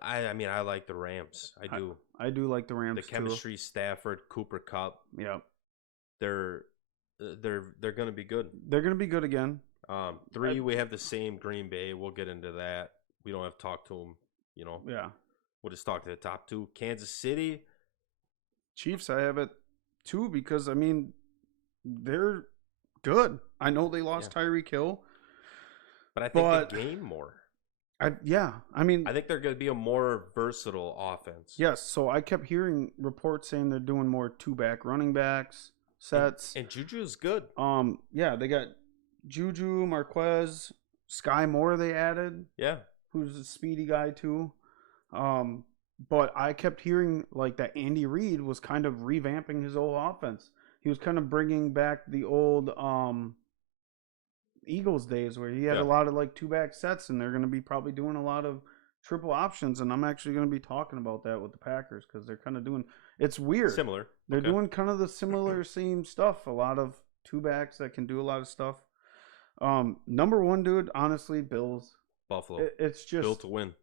I mean, I like the Rams. I do. I do like the Rams The too. chemistry, Stafford, Cooper Cup, Yeah, they're going to be good. they're going to be good again. 3, we have the same Green Bay. We'll get into that. We don't have to talk to them. Yeah, We'll just talk to the top 2. Kansas City. Chiefs. I have it too because I mean they're good. I know they lost Tyreek Hill. But I think But- they gain more. I mean, I think they're going to be a more versatile offense. yes. So I kept hearing reports saying they're doing more 2-back running backs sets. And Juju's good. Yeah, they got Juju, Marquez, Sky Moore. They added, Yeah. who's a speedy guy too. But I kept hearing like that Andy Reid was kind of revamping his old offense. He was kind of bringing back the old Eagles days where he had Yeah. a lot of like 2-back sets, and they're going to be probably doing a lot of triple options. And I'm actually going to be talking about that with the Packers because they're kind of doing. It's weird. Similar. They're Okay. doing kind of the similar same stuff. A lot of 2-backs that can do a lot of stuff. Number 1, dude, honestly, Bills. Buffalo. It's just Built to win.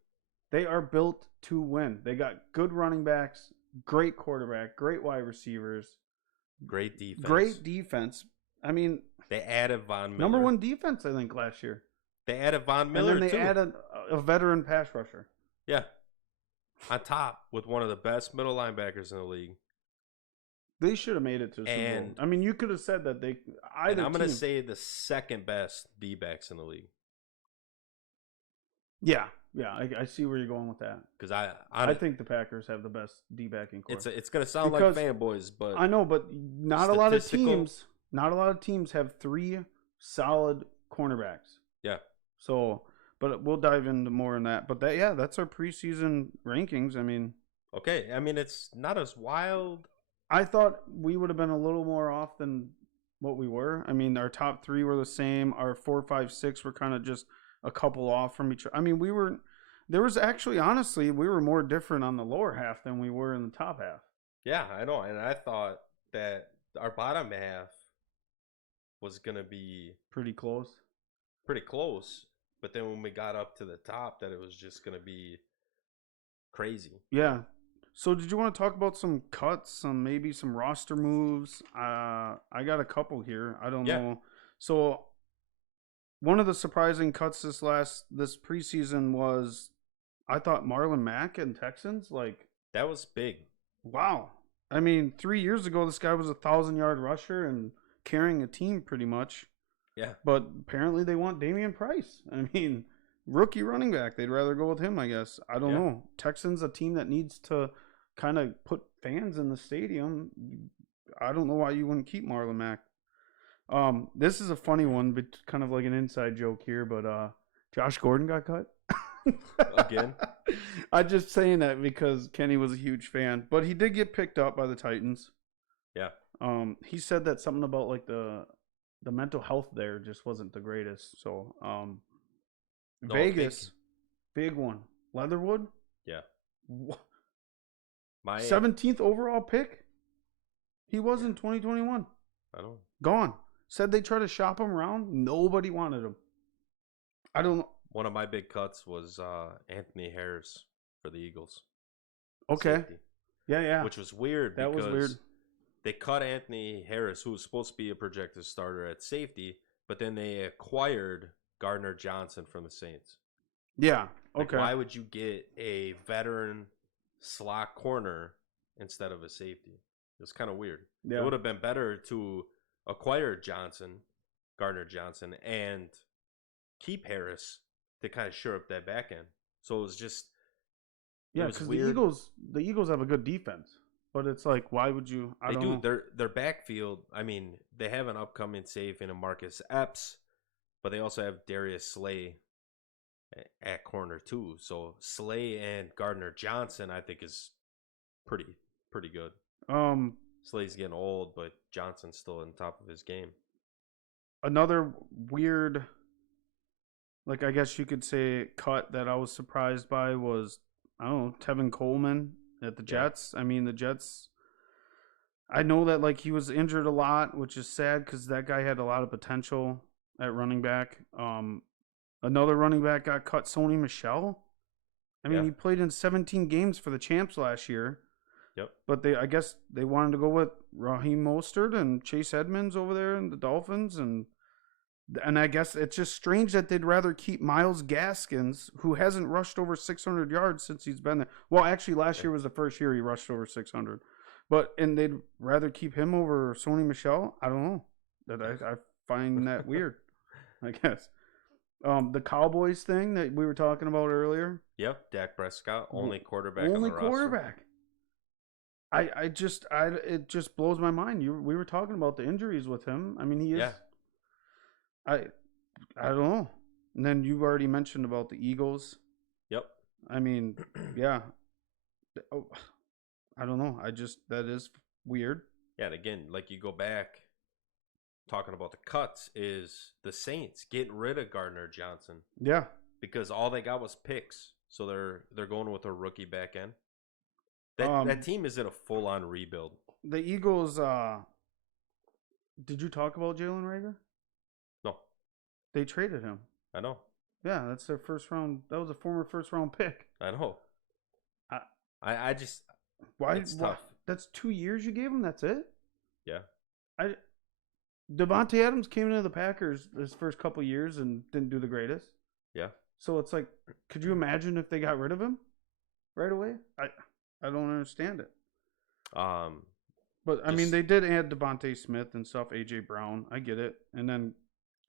they are built to win. They got good running backs, great quarterback, great wide receivers, Great defense. great defense. I mean, They added Von Miller. number 1 defense, I think, last year. They added Von Miller, and then they too. added a veteran pass rusher. Yeah. On top with one of the best middle linebackers in the league. They should have made it to the Super Bowl. And- I mean, you could have said that they And either I'm going to team- say the second best D-backs in the league. Yeah, I see where you're going with that. Because I think the Packers have the best D-backing core. it's going to sound Because- like fanboys, but I know, but not a lot of Statistical- teams have 3 solid cornerbacks. yeah. So, but we'll dive into more on that. But that's our preseason rankings. I mean, Okay. I mean, it's not as wild. I thought we would have been a little more off than what we were. I mean, our top 3 were the same. Our 4, 5, 6 were kind of just a couple off from each other. I mean, there was actually, honestly, we were more different on the lower half than we were in the top half. Yeah, I know. And I thought that our bottom half was going to be Pretty close. pretty close. But then when we got up to the top, that it was just going to be crazy. Yeah. So did you want to talk about some cuts, maybe some roster moves? I got a couple here. I don't Yeah. know. So one of the surprising cuts this preseason was I thought Marlon Mack and Texans, like, That was big. wow. I mean, 3 years ago this guy was a 1,000-yard rusher and carrying a team pretty much. Yeah. But apparently they want Damian Price. I mean, rookie running back. They'd rather go with him, I guess. I don't Yeah. know. Texans, a team that needs to kind of put fans in the stadium. I don't know why you wouldn't keep Marlon Mack. This is a funny one, but kind of like an inside joke here. But Josh Gordon got cut Again? I'm just saying that because Kenny was a huge fan, but he did get picked up by the Titans. Yeah. He said that something about like the mental health there just wasn't the greatest. So, No, Vegas, big one, Leatherwood. Yeah. My 17th overall pick. He was in 2021. I don't. Gone. Said they tried to shop him around. Nobody wanted him. I don't know. One of my big cuts was Anthony Harris for the Eagles. Okay. Safety. Yeah. Which was weird. That was weird. They cut Anthony Harris, who was supposed to be a projected starter at safety, but then they acquired Gardner Johnson from the Saints. Yeah. Okay. Okay. Why would you get a veteran slot corner instead of a safety? It was kind of weird. Yeah. It would have been better to acquire Gardner Johnson, and keep Harris to kind of shore up that back end. So it was just because the Eagles have a good defense, but it's like, why would you? I don't know. Their backfield. I mean, they have an upcoming safe in a Marcus Epps, but they also have Darius Slay at corner too. So Slay and Gardner Johnson, I think, is pretty good. Slay's getting old, but Johnson's still on top of his game. Another weird, like, I guess you could say, cut that I was surprised by was, I don't know, Tevin Coleman at the Jets. I mean, the Jets, I know that, like, he was injured a lot, which is sad because that guy had a lot of potential at running back. Another running back got cut, Sony Michel. I mean, he played in 17 games for the Champs last year. Yep. But I guess they wanted to go with Raheem Mostert and Chase Edmonds over there in the Dolphins, and I guess it's just strange that they'd rather keep Myles Gaskins, who hasn't rushed over 600 yards since he's been there. Well, actually, last year was the first year he rushed over 600, and they'd rather keep him over Sony Michel. I don't know. I find that weird. I guess. The Cowboys thing that we were talking about earlier. Yep, Dak Prescott, only quarterback. Only quarterback. It just blows my mind. We were talking about the injuries with him. I mean, he is. Yeah. I don't know. And then you already mentioned about the Eagles. Yep. I mean, yeah. I don't know. That is weird. Yeah, and again, like, you go back talking about the cuts, is the Saints getting rid of Gardner Johnson. Yeah. Because all they got was picks. So they're going with a rookie back end. That team is in a full-on rebuild. The Eagles, did you talk about Jalen Reagor? No. They traded him. I know. Yeah, that's their first round. That was a former first-round pick. I know. I just... Why? It's tough. That's 2 years you gave him? That's it? Yeah. Devontae Adams came into the Packers his first couple years and didn't do the greatest. Yeah. So it's like, could you imagine if they got rid of him right away? I don't understand it. But I mean, they did add Devontae Smith and stuff, AJ Brown. I get it, and then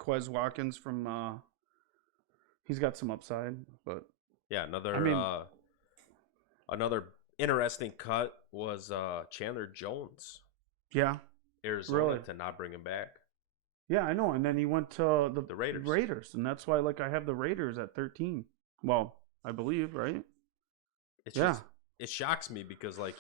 Quez Watkins from he's got some upside, but yeah, another interesting cut was Chandler Jones. Yeah, Arizona to not bring him back. Yeah, I know, and then he went to the Raiders, and that's why I have the Raiders at 13. Well, I believe, right? It's just, it shocks me because, like,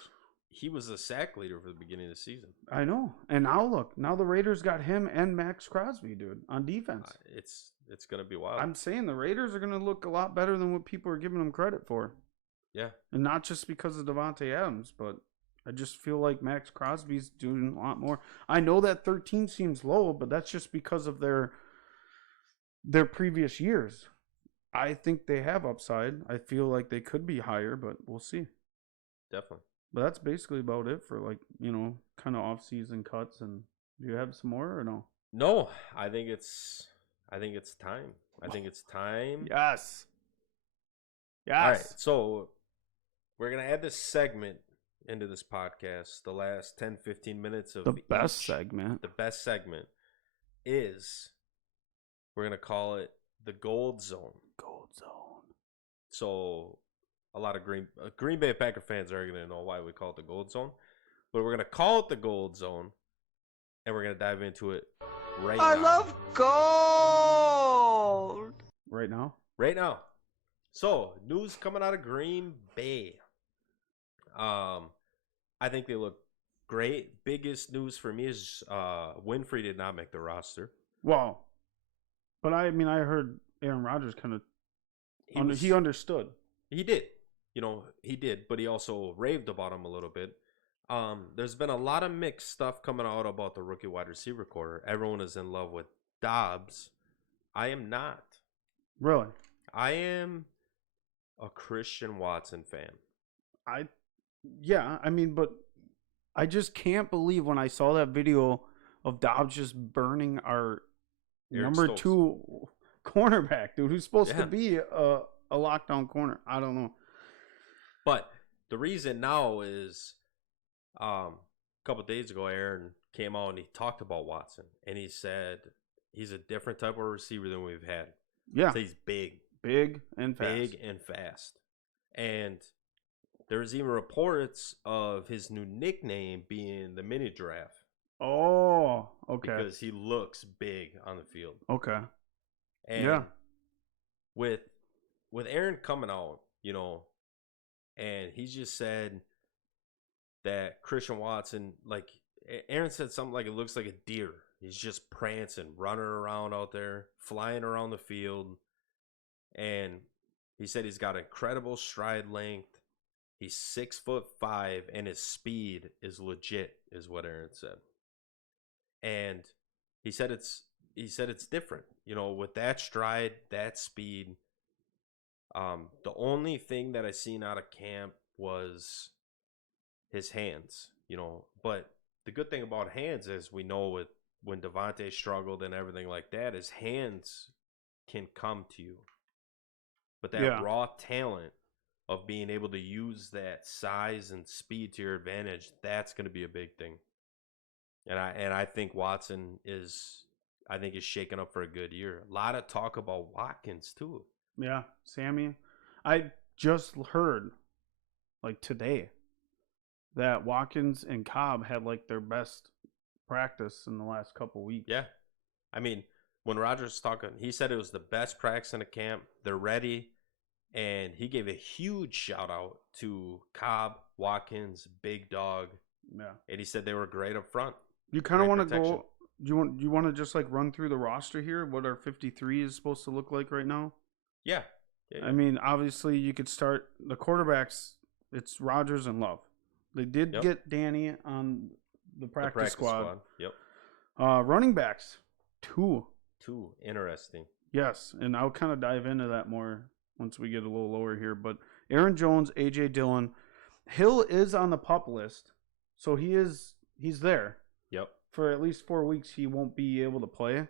he was a sack leader for the beginning of the season. I know. And now the Raiders got him and Max Crosby, dude, on defense. It's going to be wild. I'm saying the Raiders are going to look a lot better than what people are giving them credit for. Yeah. And not just because of Devontae Adams, but I just feel like Max Crosby's doing a lot more. I know that 13 seems low, but that's just because of their previous years. I think they have upside. I feel like they could be higher, but we'll see. Definitely. But that's basically about it for, like, kind of off-season cuts. And do you have some more or no? No, I think it's time. I think it's time. Yes. All right, so we're going to add this segment into this podcast. The last 10, 15 minutes of the best segment. The best segment is, we're going to call it the Gold Zone. Gold Zone. So a lot of Green Bay Packer fans are going to know why we call it the Gold Zone. but we're gonna call it the Gold Zone, and we're gonna dive into it right I now. love gold. Right now? Right now. So, news coming out of Green Bay. I think they look great. Biggest news for me is Winfrey did not make the roster. Well, but I mean, I heard Aaron Rodgers kind of he understood. He did. He did, but he also raved about him a little bit. There's been a lot of mixed stuff coming out about the rookie wide receiver corps. Everyone is in love with Dobbs. I am not. Really? I am a Christian Watson fan. I mean, but I just can't believe when I saw that video of Dobbs just burning our Eric number Stokes. 2 cornerback, dude, who's supposed to be a lockdown corner. I don't know. But the reason now is a couple of days ago, Aaron came out and he talked about Watson. And he said he's a different type of receiver than we've had. Yeah. So he's big. Big and fast. Big and fast. And there's even reports of his new nickname being the mini giraffe. Oh, okay. Because he looks big on the field. Okay. And with Aaron coming out, and he just said that Christian Watson, like Aaron said something like it looks like a deer. He's just prancing, running around out there, flying around the field. And he said he's got incredible stride length. He's 6'5", and his speed is legit, is what Aaron said. And he said it's different, with that stride, that speed. The only thing that I seen out of camp was his hands, But the good thing about hands is we know when Devontae struggled and everything like that, his hands can come to you. But that raw talent of being able to use that size and speed to your advantage, that's going to be a big thing. And I think Watson is shaking up for a good year. A lot of talk about Watkins too. Yeah, Sammy. I just heard, like today, that Watkins and Cobb had like their best practice in the last couple weeks. Yeah. I mean, when Rodgers was talking, he said it was the best practice in the camp. They're ready. And he gave a huge shout out to Cobb, Watkins, Big Dog. Yeah. And he said they were great up front. You kind of want to go. Do you want to just like run through the roster here? What our 53 is supposed to look like right now? Yeah. I mean, obviously, you could start the quarterbacks. It's Rodgers and Love. They did get Danny on the practice squad. Yep. Running backs, 2. Interesting. Yes, and I'll kind of dive into that more once we get a little lower here. But Aaron Jones, A.J. Dillon. Hill is on the PUP list, so he's there. Yep. For at least 4 weeks, he won't be able to play.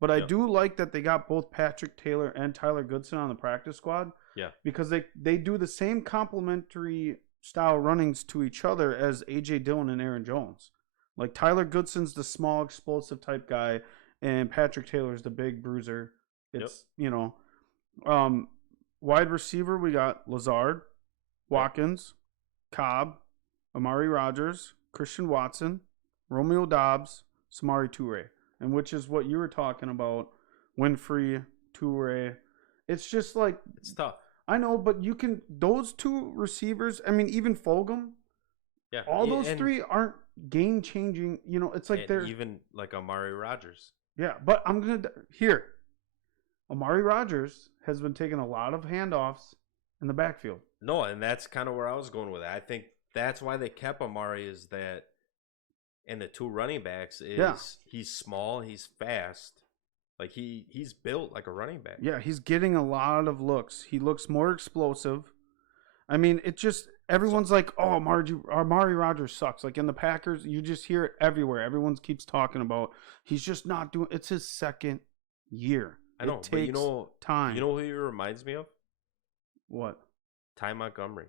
But I do like that they got both Patrick Taylor and Tyler Goodson on the practice squad. Yeah. Because they do the same complementary style runnings to each other as A.J. Dillon and Aaron Jones. Like Tyler Goodson's the small, explosive type guy, and Patrick Taylor's the big bruiser. It's, wide receiver, we got Lazard, Watkins, Cobb, Amari Rodgers, Christian Watson, Romeo Dobbs, Samari Toure. And which is what you were talking about, Winfrey, Toure. It's just like... It's tough. I know, but you can... Those 2 receivers, I mean, even Fulgham, all those 3 aren't game-changing. It's like they're... Even like Amari Rodgers. Yeah, but I'm going to... Here. Amari Rodgers has been taking a lot of handoffs in the backfield. No, and that's kind of where I was going with it. I think that's why they kept Amari is that... And the 2 running backs is he's small, he's fast. Like he's built like a running back. Yeah, he's getting a lot of looks. He looks more explosive. I mean, it just everyone's like, "Oh, Amari Rodgers sucks." Like in the Packers, you just hear it everywhere. Everyone keeps talking about he's just not doing. It's his second year. I know, it takes time. You know who he reminds me of? What? Ty Montgomery.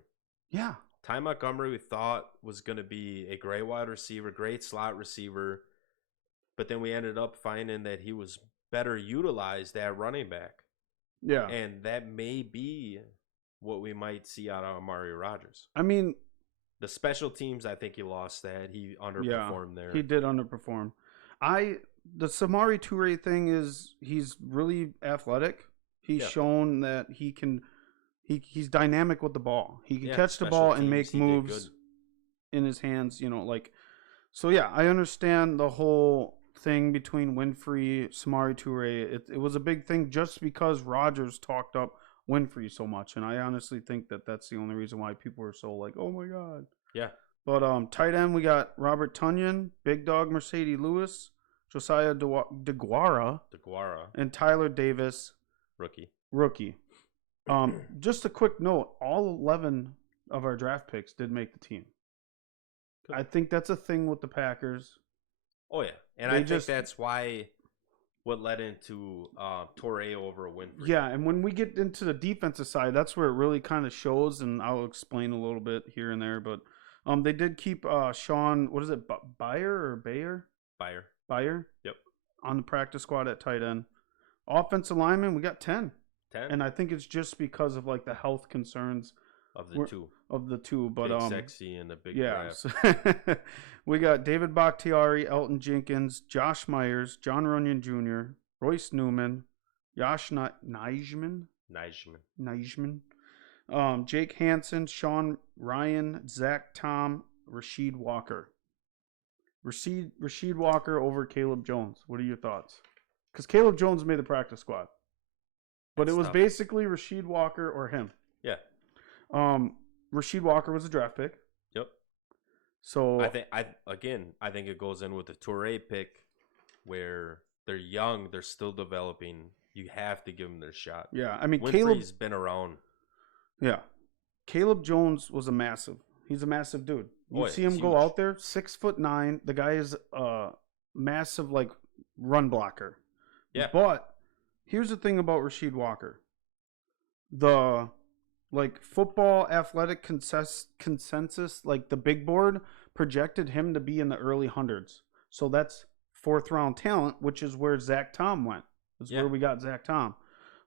Yeah. Ty Montgomery we thought was going to be a great wide receiver, great slot receiver, but then we ended up finding that he was better utilized at running back. Yeah. And that may be what we might see out of Amari Rodgers. I mean, The special teams, I think he lost that. He underperformed there. He did underperform. The Samari Toure thing is he's really athletic. He's shown that he can. He's dynamic with the ball. He can catch the ball and make moves in his hands. So yeah, I understand the whole thing between Winfrey, Samari Toure. It was a big thing just because Rodgers talked up Winfrey so much, and I honestly think that that's the only reason why people are so like, oh my god. Yeah. But tight end, we got Robert Tonyan, Big Dog Mercedes Lewis, Josiah DeGuara, and Tyler Davis, rookie. Just a quick note: all 11 of our draft picks did make the team. Good. I think that's a thing with the Packers. Oh yeah, and I think that's why what led into Torre over Winfrey. Yeah, and when we get into the defensive side, that's where it really kind of shows, and I'll explain a little bit here and there. But they did keep Sean, what is it, Bayer? Bayer. Yep. On the practice squad at tight end. Offensive lineman, we got 10. And I think it's just because of like the health concerns of the two. But big sexy and the big so we got David Bakhtiari, Elton Jenkins, Josh Myers, John Runyon Jr., Royce Newman, Josh Nijman, Jake Hansen, Sean Ryan, Zach Tom, Rasheed Walker. Rasheed Walker over Caleb Jones. What are your thoughts? Because Caleb Jones made the practice squad. But it was basically Rasheed Walker or him. Yeah. Rasheed Walker was a draft pick. Yep. So I think it goes in with the Toure pick where they're young, they're still developing. You have to give them their shot. Yeah, I mean Winfrey's been around. Yeah. Caleb Jones was he's a massive dude. You see him go out there, 6'9". The guy is a massive like run blocker. Yeah. But here's the thing about Rasheed Walker. The like football athletic consensus, like the big board projected him to be in the early hundreds. So that's 4th round talent, which is where Zach Tom went. That's where we got Zach Tom.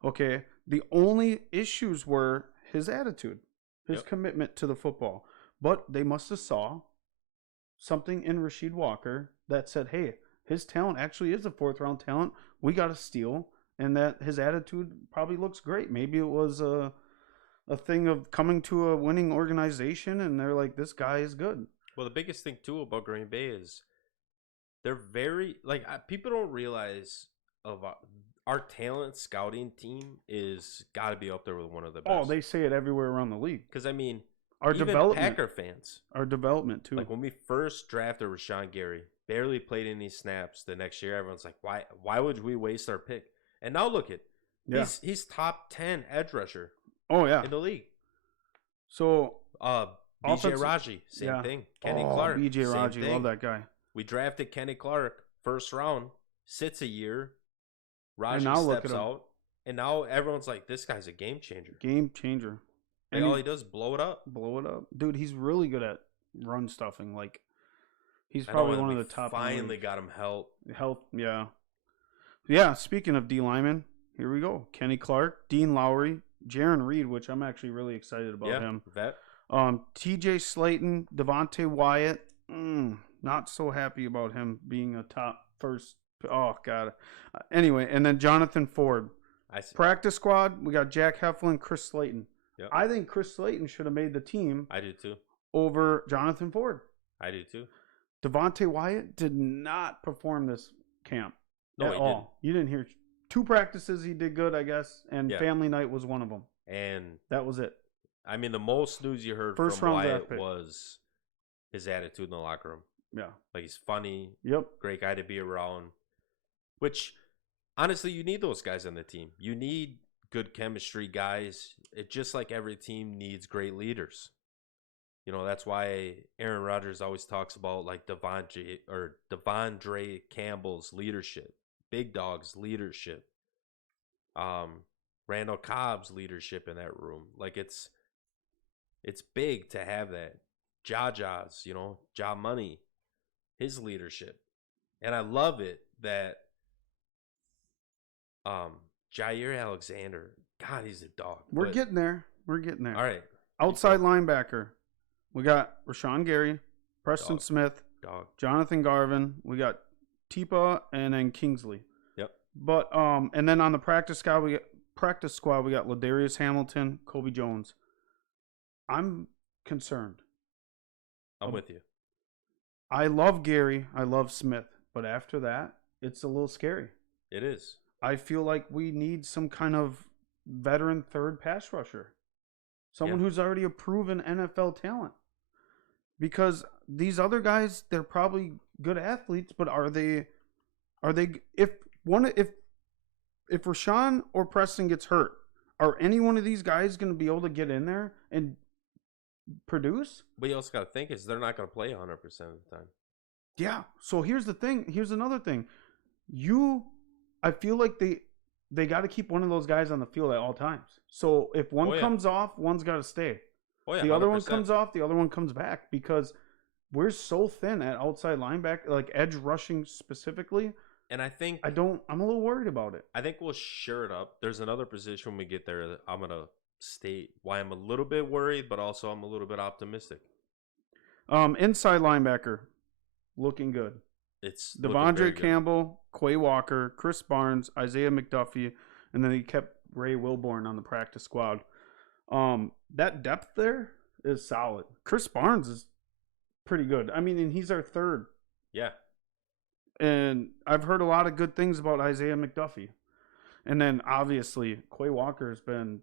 Okay. The only issues were his attitude, his commitment to the football. But they must have saw something in Rasheed Walker that said, hey, his talent actually is a 4th round talent. We got to steal. And that his attitude probably looks great. Maybe it was a thing of coming to a winning organization, and they're like, this guy is good. Well, the biggest thing, too, about Green Bay is they're very, like, people don't realize of our talent scouting team is got to be up there with one of the best. Oh, they say it everywhere around the league. Because, I mean, our even development, Packer fans. Our development, too. Like, when we first drafted Rashawn Gary, barely played any snaps the next year, everyone's like, why would we waste our pick? And now look at, he's top 10 edge rusher. Oh yeah, in the league. So BJ Raji, same thing. Kenny Clark, BJ Raji, love that guy. We drafted Kenny Clark 1st round, sits a year. Raji steps out, and now everyone's like, "This guy's a game changer." And all he does is blow it up. Dude. He's really good at run stuffing. Like he's probably one of the top. Finally got him help. Yeah, speaking of D linemen, here we go. Kenny Clark, Dean Lowry, Jaron Reed, which I'm actually really excited about him. Vet. TJ Slayton, Devontae Wyatt. Not so happy about him being a top first. Oh, God. Anyway, and then Jonathan Ford. I see. Practice squad, we got Jack Heflin, Chris Slayton. Yep. I think Chris Slayton should have made the team. I do too. Over Jonathan Ford. I do too. Devontae Wyatt did not perform this camp. No, at all. Didn't. You didn't hear 2 practices he did good, I guess, and family night was one of them. And that was it. I mean, the most news you heard from Wyatt was his attitude in the locker room. Yeah. Like, he's funny. Yep. Great guy to be around. Which, honestly, you need those guys on the team. You need good chemistry guys. It's just like every team needs great leaders. You know, that's why Aaron Rodgers always talks about, like, Devondre Campbell's leadership. Big Dog's leadership. Randall Cobb's leadership in that room. Like, it's big to have that. Ja's, Ja Money, his leadership. And I love it that Jair Alexander, God, he's a dog. We're getting there. All right. Outside linebacker. We got Rashawn Gary, Preston Dog. Smith, Dog. Jonathan Garvin. We got Tipa and then Kingsley. Yep. But and then on the practice squad we got Ladarius Hamilton, Kobe Jones. I'm concerned. I'm with you. I love Gary. I love Smith. But after that, it's a little scary. It is. I feel like we need some kind of veteran third pass rusher. Someone who's already a proven NFL talent. Because these other guys, they're probably good athletes, but are they if Rashawn or Preston gets hurt, are any one of these guys going to be able to get in there and produce? But you also got to think is they're not going to play 100% of the time. Yeah. So here's the thing. Here's another thing. I feel like they got to keep one of those guys on the field at all times. So if one comes off, one's got to stay. Oh, yeah, the other 100%. one comes off, the other one comes back because we're so thin at outside linebacker, like edge rushing specifically. And I think I'm a little worried about it. I think we'll sure it up. There's another position when we get there that I'm gonna state why I'm a little bit worried, but also I'm a little bit optimistic. Inside linebacker, looking good. It's Devondre Campbell, Quay Walker, Chris Barnes, Isaiah McDuffie, and then he kept Ray Wilborn on the practice squad. That depth there is solid. Chris Barnes is pretty good. I mean, and he's our third. Yeah. And I've heard a lot of good things about Isaiah McDuffie. And then obviously Quay Walker's been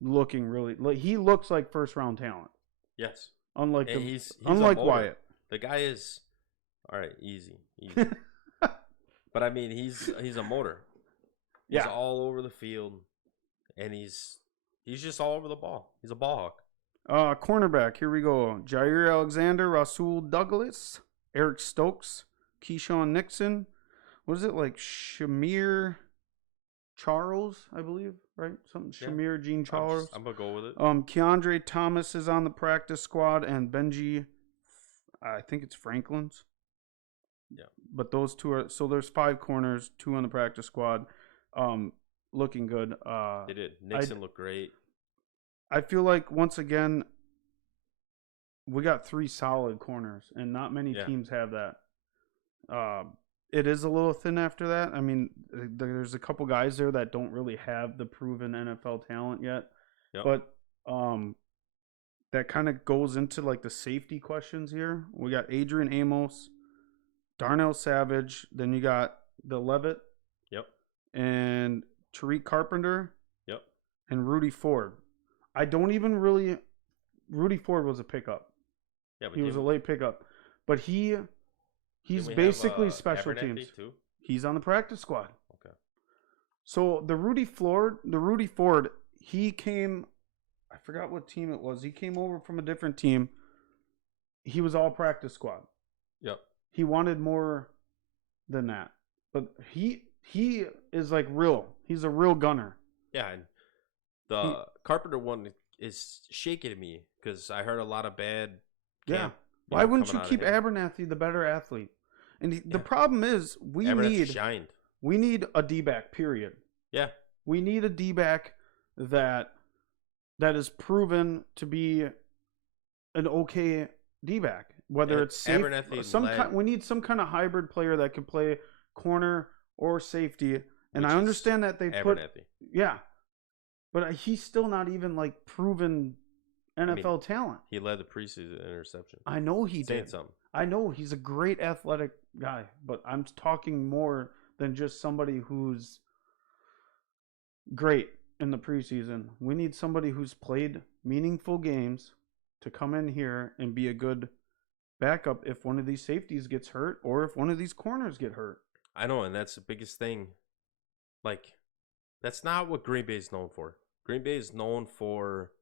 looking really like he looks like first round talent. Yes. Unlike he's unlike Wyatt. The guy is all right, easy. But I mean he's a motor. He's all over the field and he's just all over the ball. He's a ball hawk. Cornerback, here we go. Jair Alexander, Rasul Douglas, Eric Stokes, Keyshawn Nixon. What is it like? Shamir Charles, I believe, right? Something Shamir Jean Charles. I'm gonna go with it. Keandre Thomas is on the practice squad, and Benji, I think it's Franklin's. Yeah. But those two are so. There's 5 corners, 2 on the practice squad. Looking good. They did. Nixon looked great. I feel like once again, we got 3 solid corners, and not many teams have that. It is a little thin after that. I mean, there's a couple guys there that don't really have the proven NFL talent yet. Yep. But that kind of goes into like the safety questions here. We got Adrian Amos, Darnell Savage, then you got the Levitt. Yep. And Tariq Carpenter. Yep. And Rudy Ford. I don't even really. Rudy Ford was a pickup. Yeah, but he was a late pickup, but he's basically special teams. Too? He's on the practice squad. Okay. So the Rudy Ford, he came. I forgot what team it was. He came over from a different team. He was all practice squad. Yep. He wanted more than that, but he is like real. He's a real gunner. Yeah, and the Carpenter one is shaky to me because I heard a lot of bad. Why wouldn't you keep Abernathy the better athlete? And the problem is we need a D-back, period. Yeah. We need a D-back that is proven to be an okay D-back. Whether it's safe, we need some kind of hybrid player that can play corner or safety. And I understand that they put but he's still not even like proven NFL talent. He led the preseason interception. I know he did. Something. I know he's a great athletic guy, but I'm talking more than just somebody who's great in the preseason. We need somebody who's played meaningful games to come in here and be a good backup if one of these safeties gets hurt or if one of these corners get hurt. I know, and that's the biggest thing. Like, that's not what Green Bay is known for. Green Bay is known for,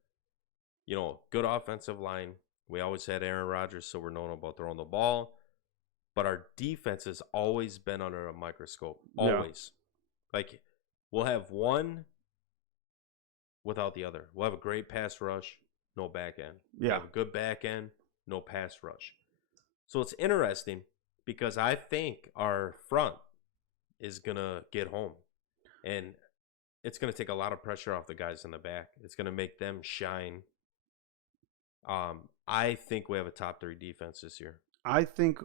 good offensive line. We always had Aaron Rodgers, so we're known about throwing the ball. But our defense has always been under a microscope. Always. Yeah. Like, we'll have one without the other. We'll have a great pass rush, no back end. Yeah. We'll have a good back end, no pass rush. So it's interesting because I think our front is going to get home. And it's going to take a lot of pressure off the guys in the back. It's going to make them shine. I think we have a top 3 defense this year. I think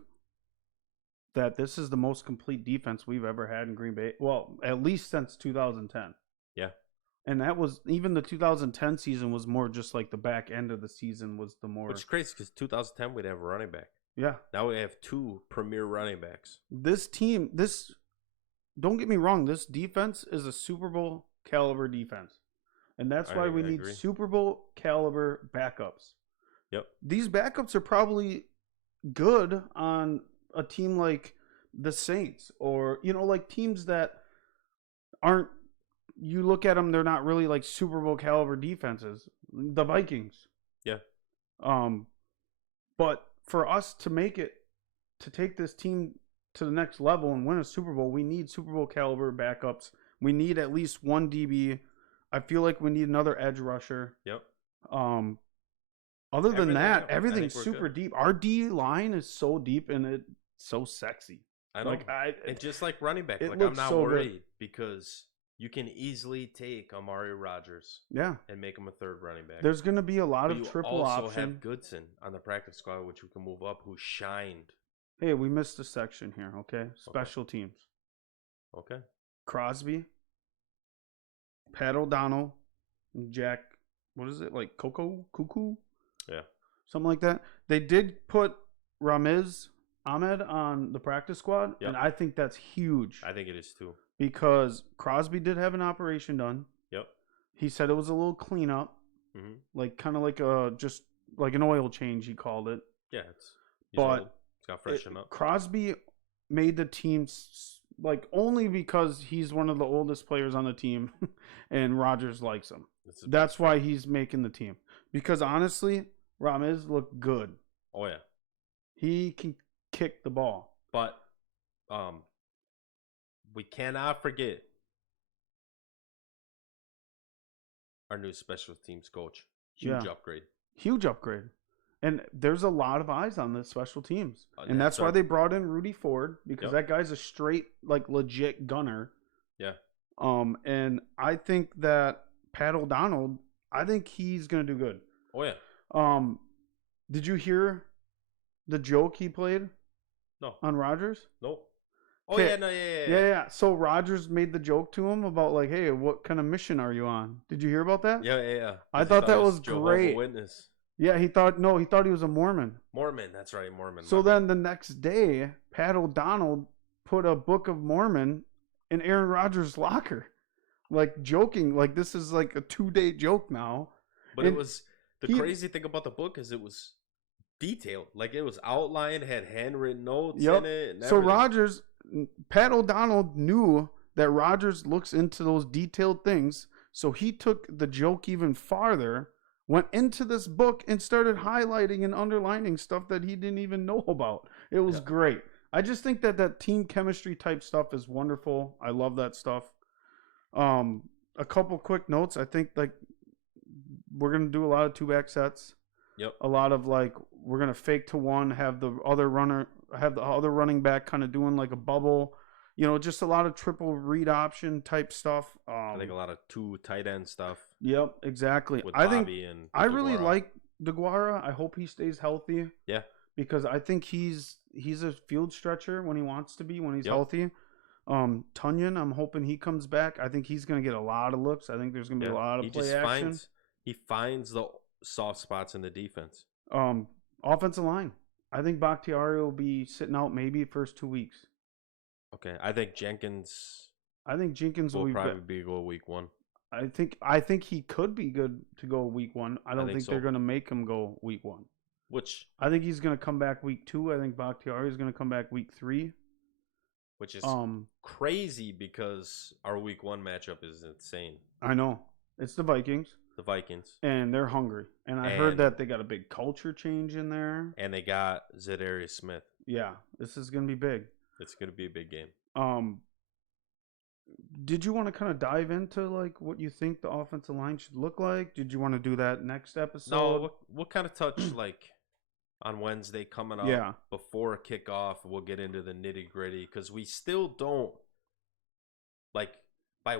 that this is the most complete defense we've ever had in Green Bay. Well, at least since 2010. Yeah. And that was even the 2010 season was more just like the back end of the season was the more. Which is crazy because 2010 we'd have a running back. Yeah. Now we have 2 premier running backs. This team, don't get me wrong, this defense is a Super Bowl caliber defense. And that's why we need Super Bowl caliber backups. Yep. These backups are probably good on a team like the Saints or, like teams that aren't, you look at them, they're not really like Super Bowl caliber defenses. The Vikings. Yeah. But for us to make it, to take this team to the next level and win a Super Bowl, we need Super Bowl caliber backups. We need at least one DB. I feel like we need another edge rusher. Yep. Other than that, everything's super deep. Our D line is so deep and it's so sexy. I know. And just like running back, I'm not so worried good. because you can easily take Amari Rodgers, and make him a third running back. There's going to be a lot of triple option. You also have Goodson on the practice squad, which we can move up, who shined. Hey, we missed a section here. Okay, special teams. Okay. Crosby, Pat O'Donnell, Jack. What is it like? Cuckoo? Yeah, something like that. They did put Ramiz Ahmed on the practice squad, and I think that's huge. I think it is too. Because Crosby did have an operation done. Yep. He said it was a little cleanup, like kind of like just like an oil change. He called it. Yeah, he's old. It's got freshened up. Crosby made the team like only because he's one of the oldest players on the team, and Rodgers likes him. That's why he's making the team. Because honestly, Ramiz looked good. Oh yeah, he can kick the ball. But we cannot forget our new special teams coach. Huge upgrade. Huge upgrade. And there's a lot of eyes on the special teams. And that's why they brought in Rudy Ford, because that guy's a straight, like, legit gunner. Yeah. And I think that Pat O'Donnell, I think he's going to do good. Oh, yeah. Did you hear the joke he played? No. On Rodgers? Nope. Oh, yeah. So Rodgers made the joke to him about, like, hey, what kind of mission are you on? Did you hear about that? Yeah. I thought that was great. Witness. Yeah, he thought he was a Mormon. Mormon, that's right, Mormon. So then the next day, Pat O'Donnell put a Book of Mormon in Aaron Rodgers' locker. Like, joking. Like, this is like a 2-day joke now. But it was, crazy thing about the book is it was detailed. Like, it was outlined, had handwritten notes in it. And so Pat O'Donnell knew that Rodgers looks into those detailed things. So he took the joke even farther, went into this book and started highlighting and underlining stuff that he didn't even know about. It was great. I just think that team chemistry type stuff is wonderful. I love that stuff. A couple quick notes. I think like we're going to do a lot of 2-back sets. Yep. A lot of like we're going to fake to one, have the other running back kind of doing like a bubble. You know, just a lot of triple read option type stuff. I think a lot of 2 tight end stuff. Yep, exactly. I really like DeGuara. I hope he stays healthy. Yeah. Because I think he's a field stretcher when he wants to be, when he's healthy. Tunyon, I'm hoping he comes back. I think he's going to get a lot of looks. I think there's going to be a lot of play action. He finds the soft spots in the defense. Offensive line. I think Bakhtiari will be sitting out maybe first 2 weeks. Okay, I think Jenkins will probably be go week 1. I think he could be good to go week 1. I don't think they're going to make him go week 1. Which I think he's going to come back week 2. I think Bakhtiari is going to come back week 3. Which is crazy because our week 1 matchup is insane. I know. It's the Vikings. And they're hungry. And I heard that they got a big culture change in there. And they got Zadarius Smith. Yeah, this is going to be big. It's going to be a big game. Did you want to kind of dive into like what you think the offensive line should look like? Did you want to do that next episode? No, we'll kind of touch like on Wednesday coming up. Yeah. Before kickoff, we'll get into the nitty gritty because we still don't like by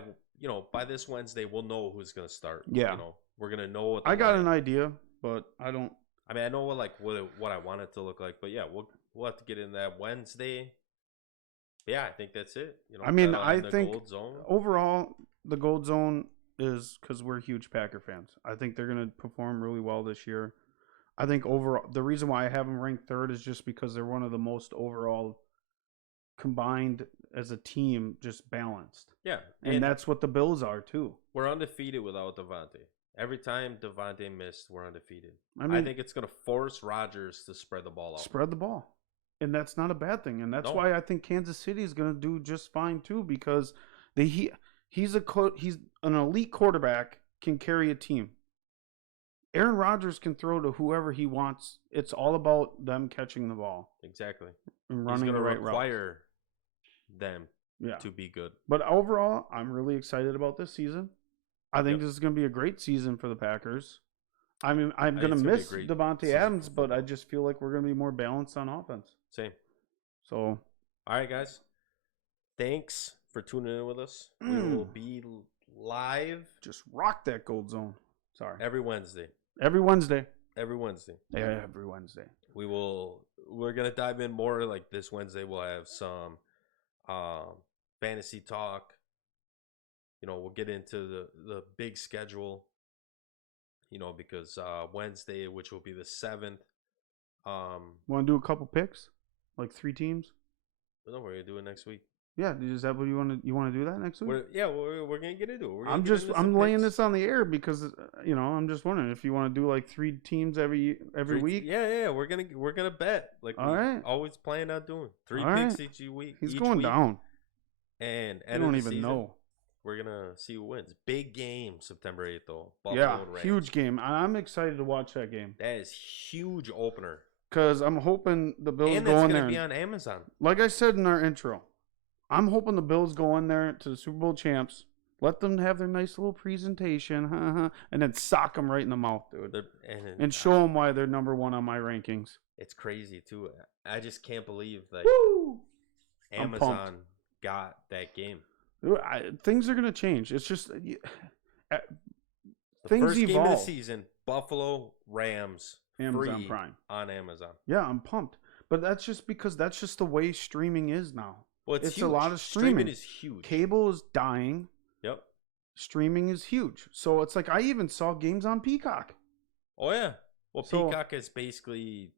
this Wednesday we'll know who's going to start. Yeah. We're going to know what I got an idea, but I don't. I mean, I know what I want it to look like, but yeah, we'll have to get in that Wednesday. Yeah, I think that's it. I mean, that'll I end the think Gold Zone. overall the Gold Zone is because we're huge Packer fans. I think they're going to perform really well this year. I think overall the reason why I have them ranked third is just because they're one of the most overall combined as a team, just balanced. Yeah, And that's what the Bills are too. we're undefeated without Devontae. Every time Devontae missed, we're undefeated. I mean, I think it's going to force Rodgers to spread the ball out. spread the ball. And that's not a bad thing. And that's No. why I think Kansas City is going to do just fine too, because he's an elite quarterback, can carry a team. Aaron Rodgers can throw to whoever he wants. It's all about them catching the ball Exactly. and He's running going the to right route. require them Yeah. to be good. But overall, I'm really excited about this season. I think Yep. this is going to be a great season for the Packers. I mean, I'm I going to think it's gonna be a miss great Devontae season Adams, for but I football. just feel like we're going to be more balanced on offense. Same. So, All right, guys. Thanks for tuning in with us. We will be live just rock that Gold Zone. Sorry. every Wednesday. Every Wednesday. Every Wednesday. Yeah, every Wednesday. We're gonna dive in more. Like this Wednesday, we'll have some fantasy talk. We'll get into the big schedule. Because Wednesday, which will be the 7th. Want to do a couple picks, like 3 teams? No, we're gonna do it next week. Yeah, is that what you want to? You want to do that next week? We're gonna get into it. We're gonna get into some I'm laying picks. this on the air because I'm just wondering if you want to do like 3 teams every week. Yeah, we're gonna bet. Like All we right. always plan on doing 3 All picks right. each week. He's each going week. down. And I don't even know. We're gonna see who wins. Big game September 8th though. Buffalo Yeah, and Rams. huge game. I'm excited to watch that game That is huge opener. because I'm hoping the Bills And go it's in gonna there. be on Amazon. Like I said in our intro, I'm hoping the Bills go in there to the Super Bowl champs, let them have their nice little presentation, and then sock them right in the mouth, dude, and show them why they're number 1 on my rankings. It's crazy too. I just can't believe that Woo! I'm pumped. Amazon got that game. Dude, things are gonna change. It's just The things first game of the evolve. season, Buffalo Rams, Amazon free Prime on Amazon. Yeah, I'm pumped. But that's just because that's just the way streaming is now. Well, it's It's a huge. lot of Streaming streaming. is huge. Cable is dying. Yep. Streaming is huge. So it's like I even saw games on Peacock. Oh yeah. Well, So- Peacock is basically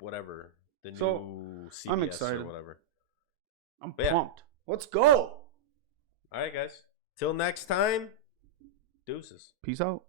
whatever the So, new CBS I'm excited. or whatever. I'm Yeah. pumped. Let's go. All right, guys. Till next time. Deuces. Peace out.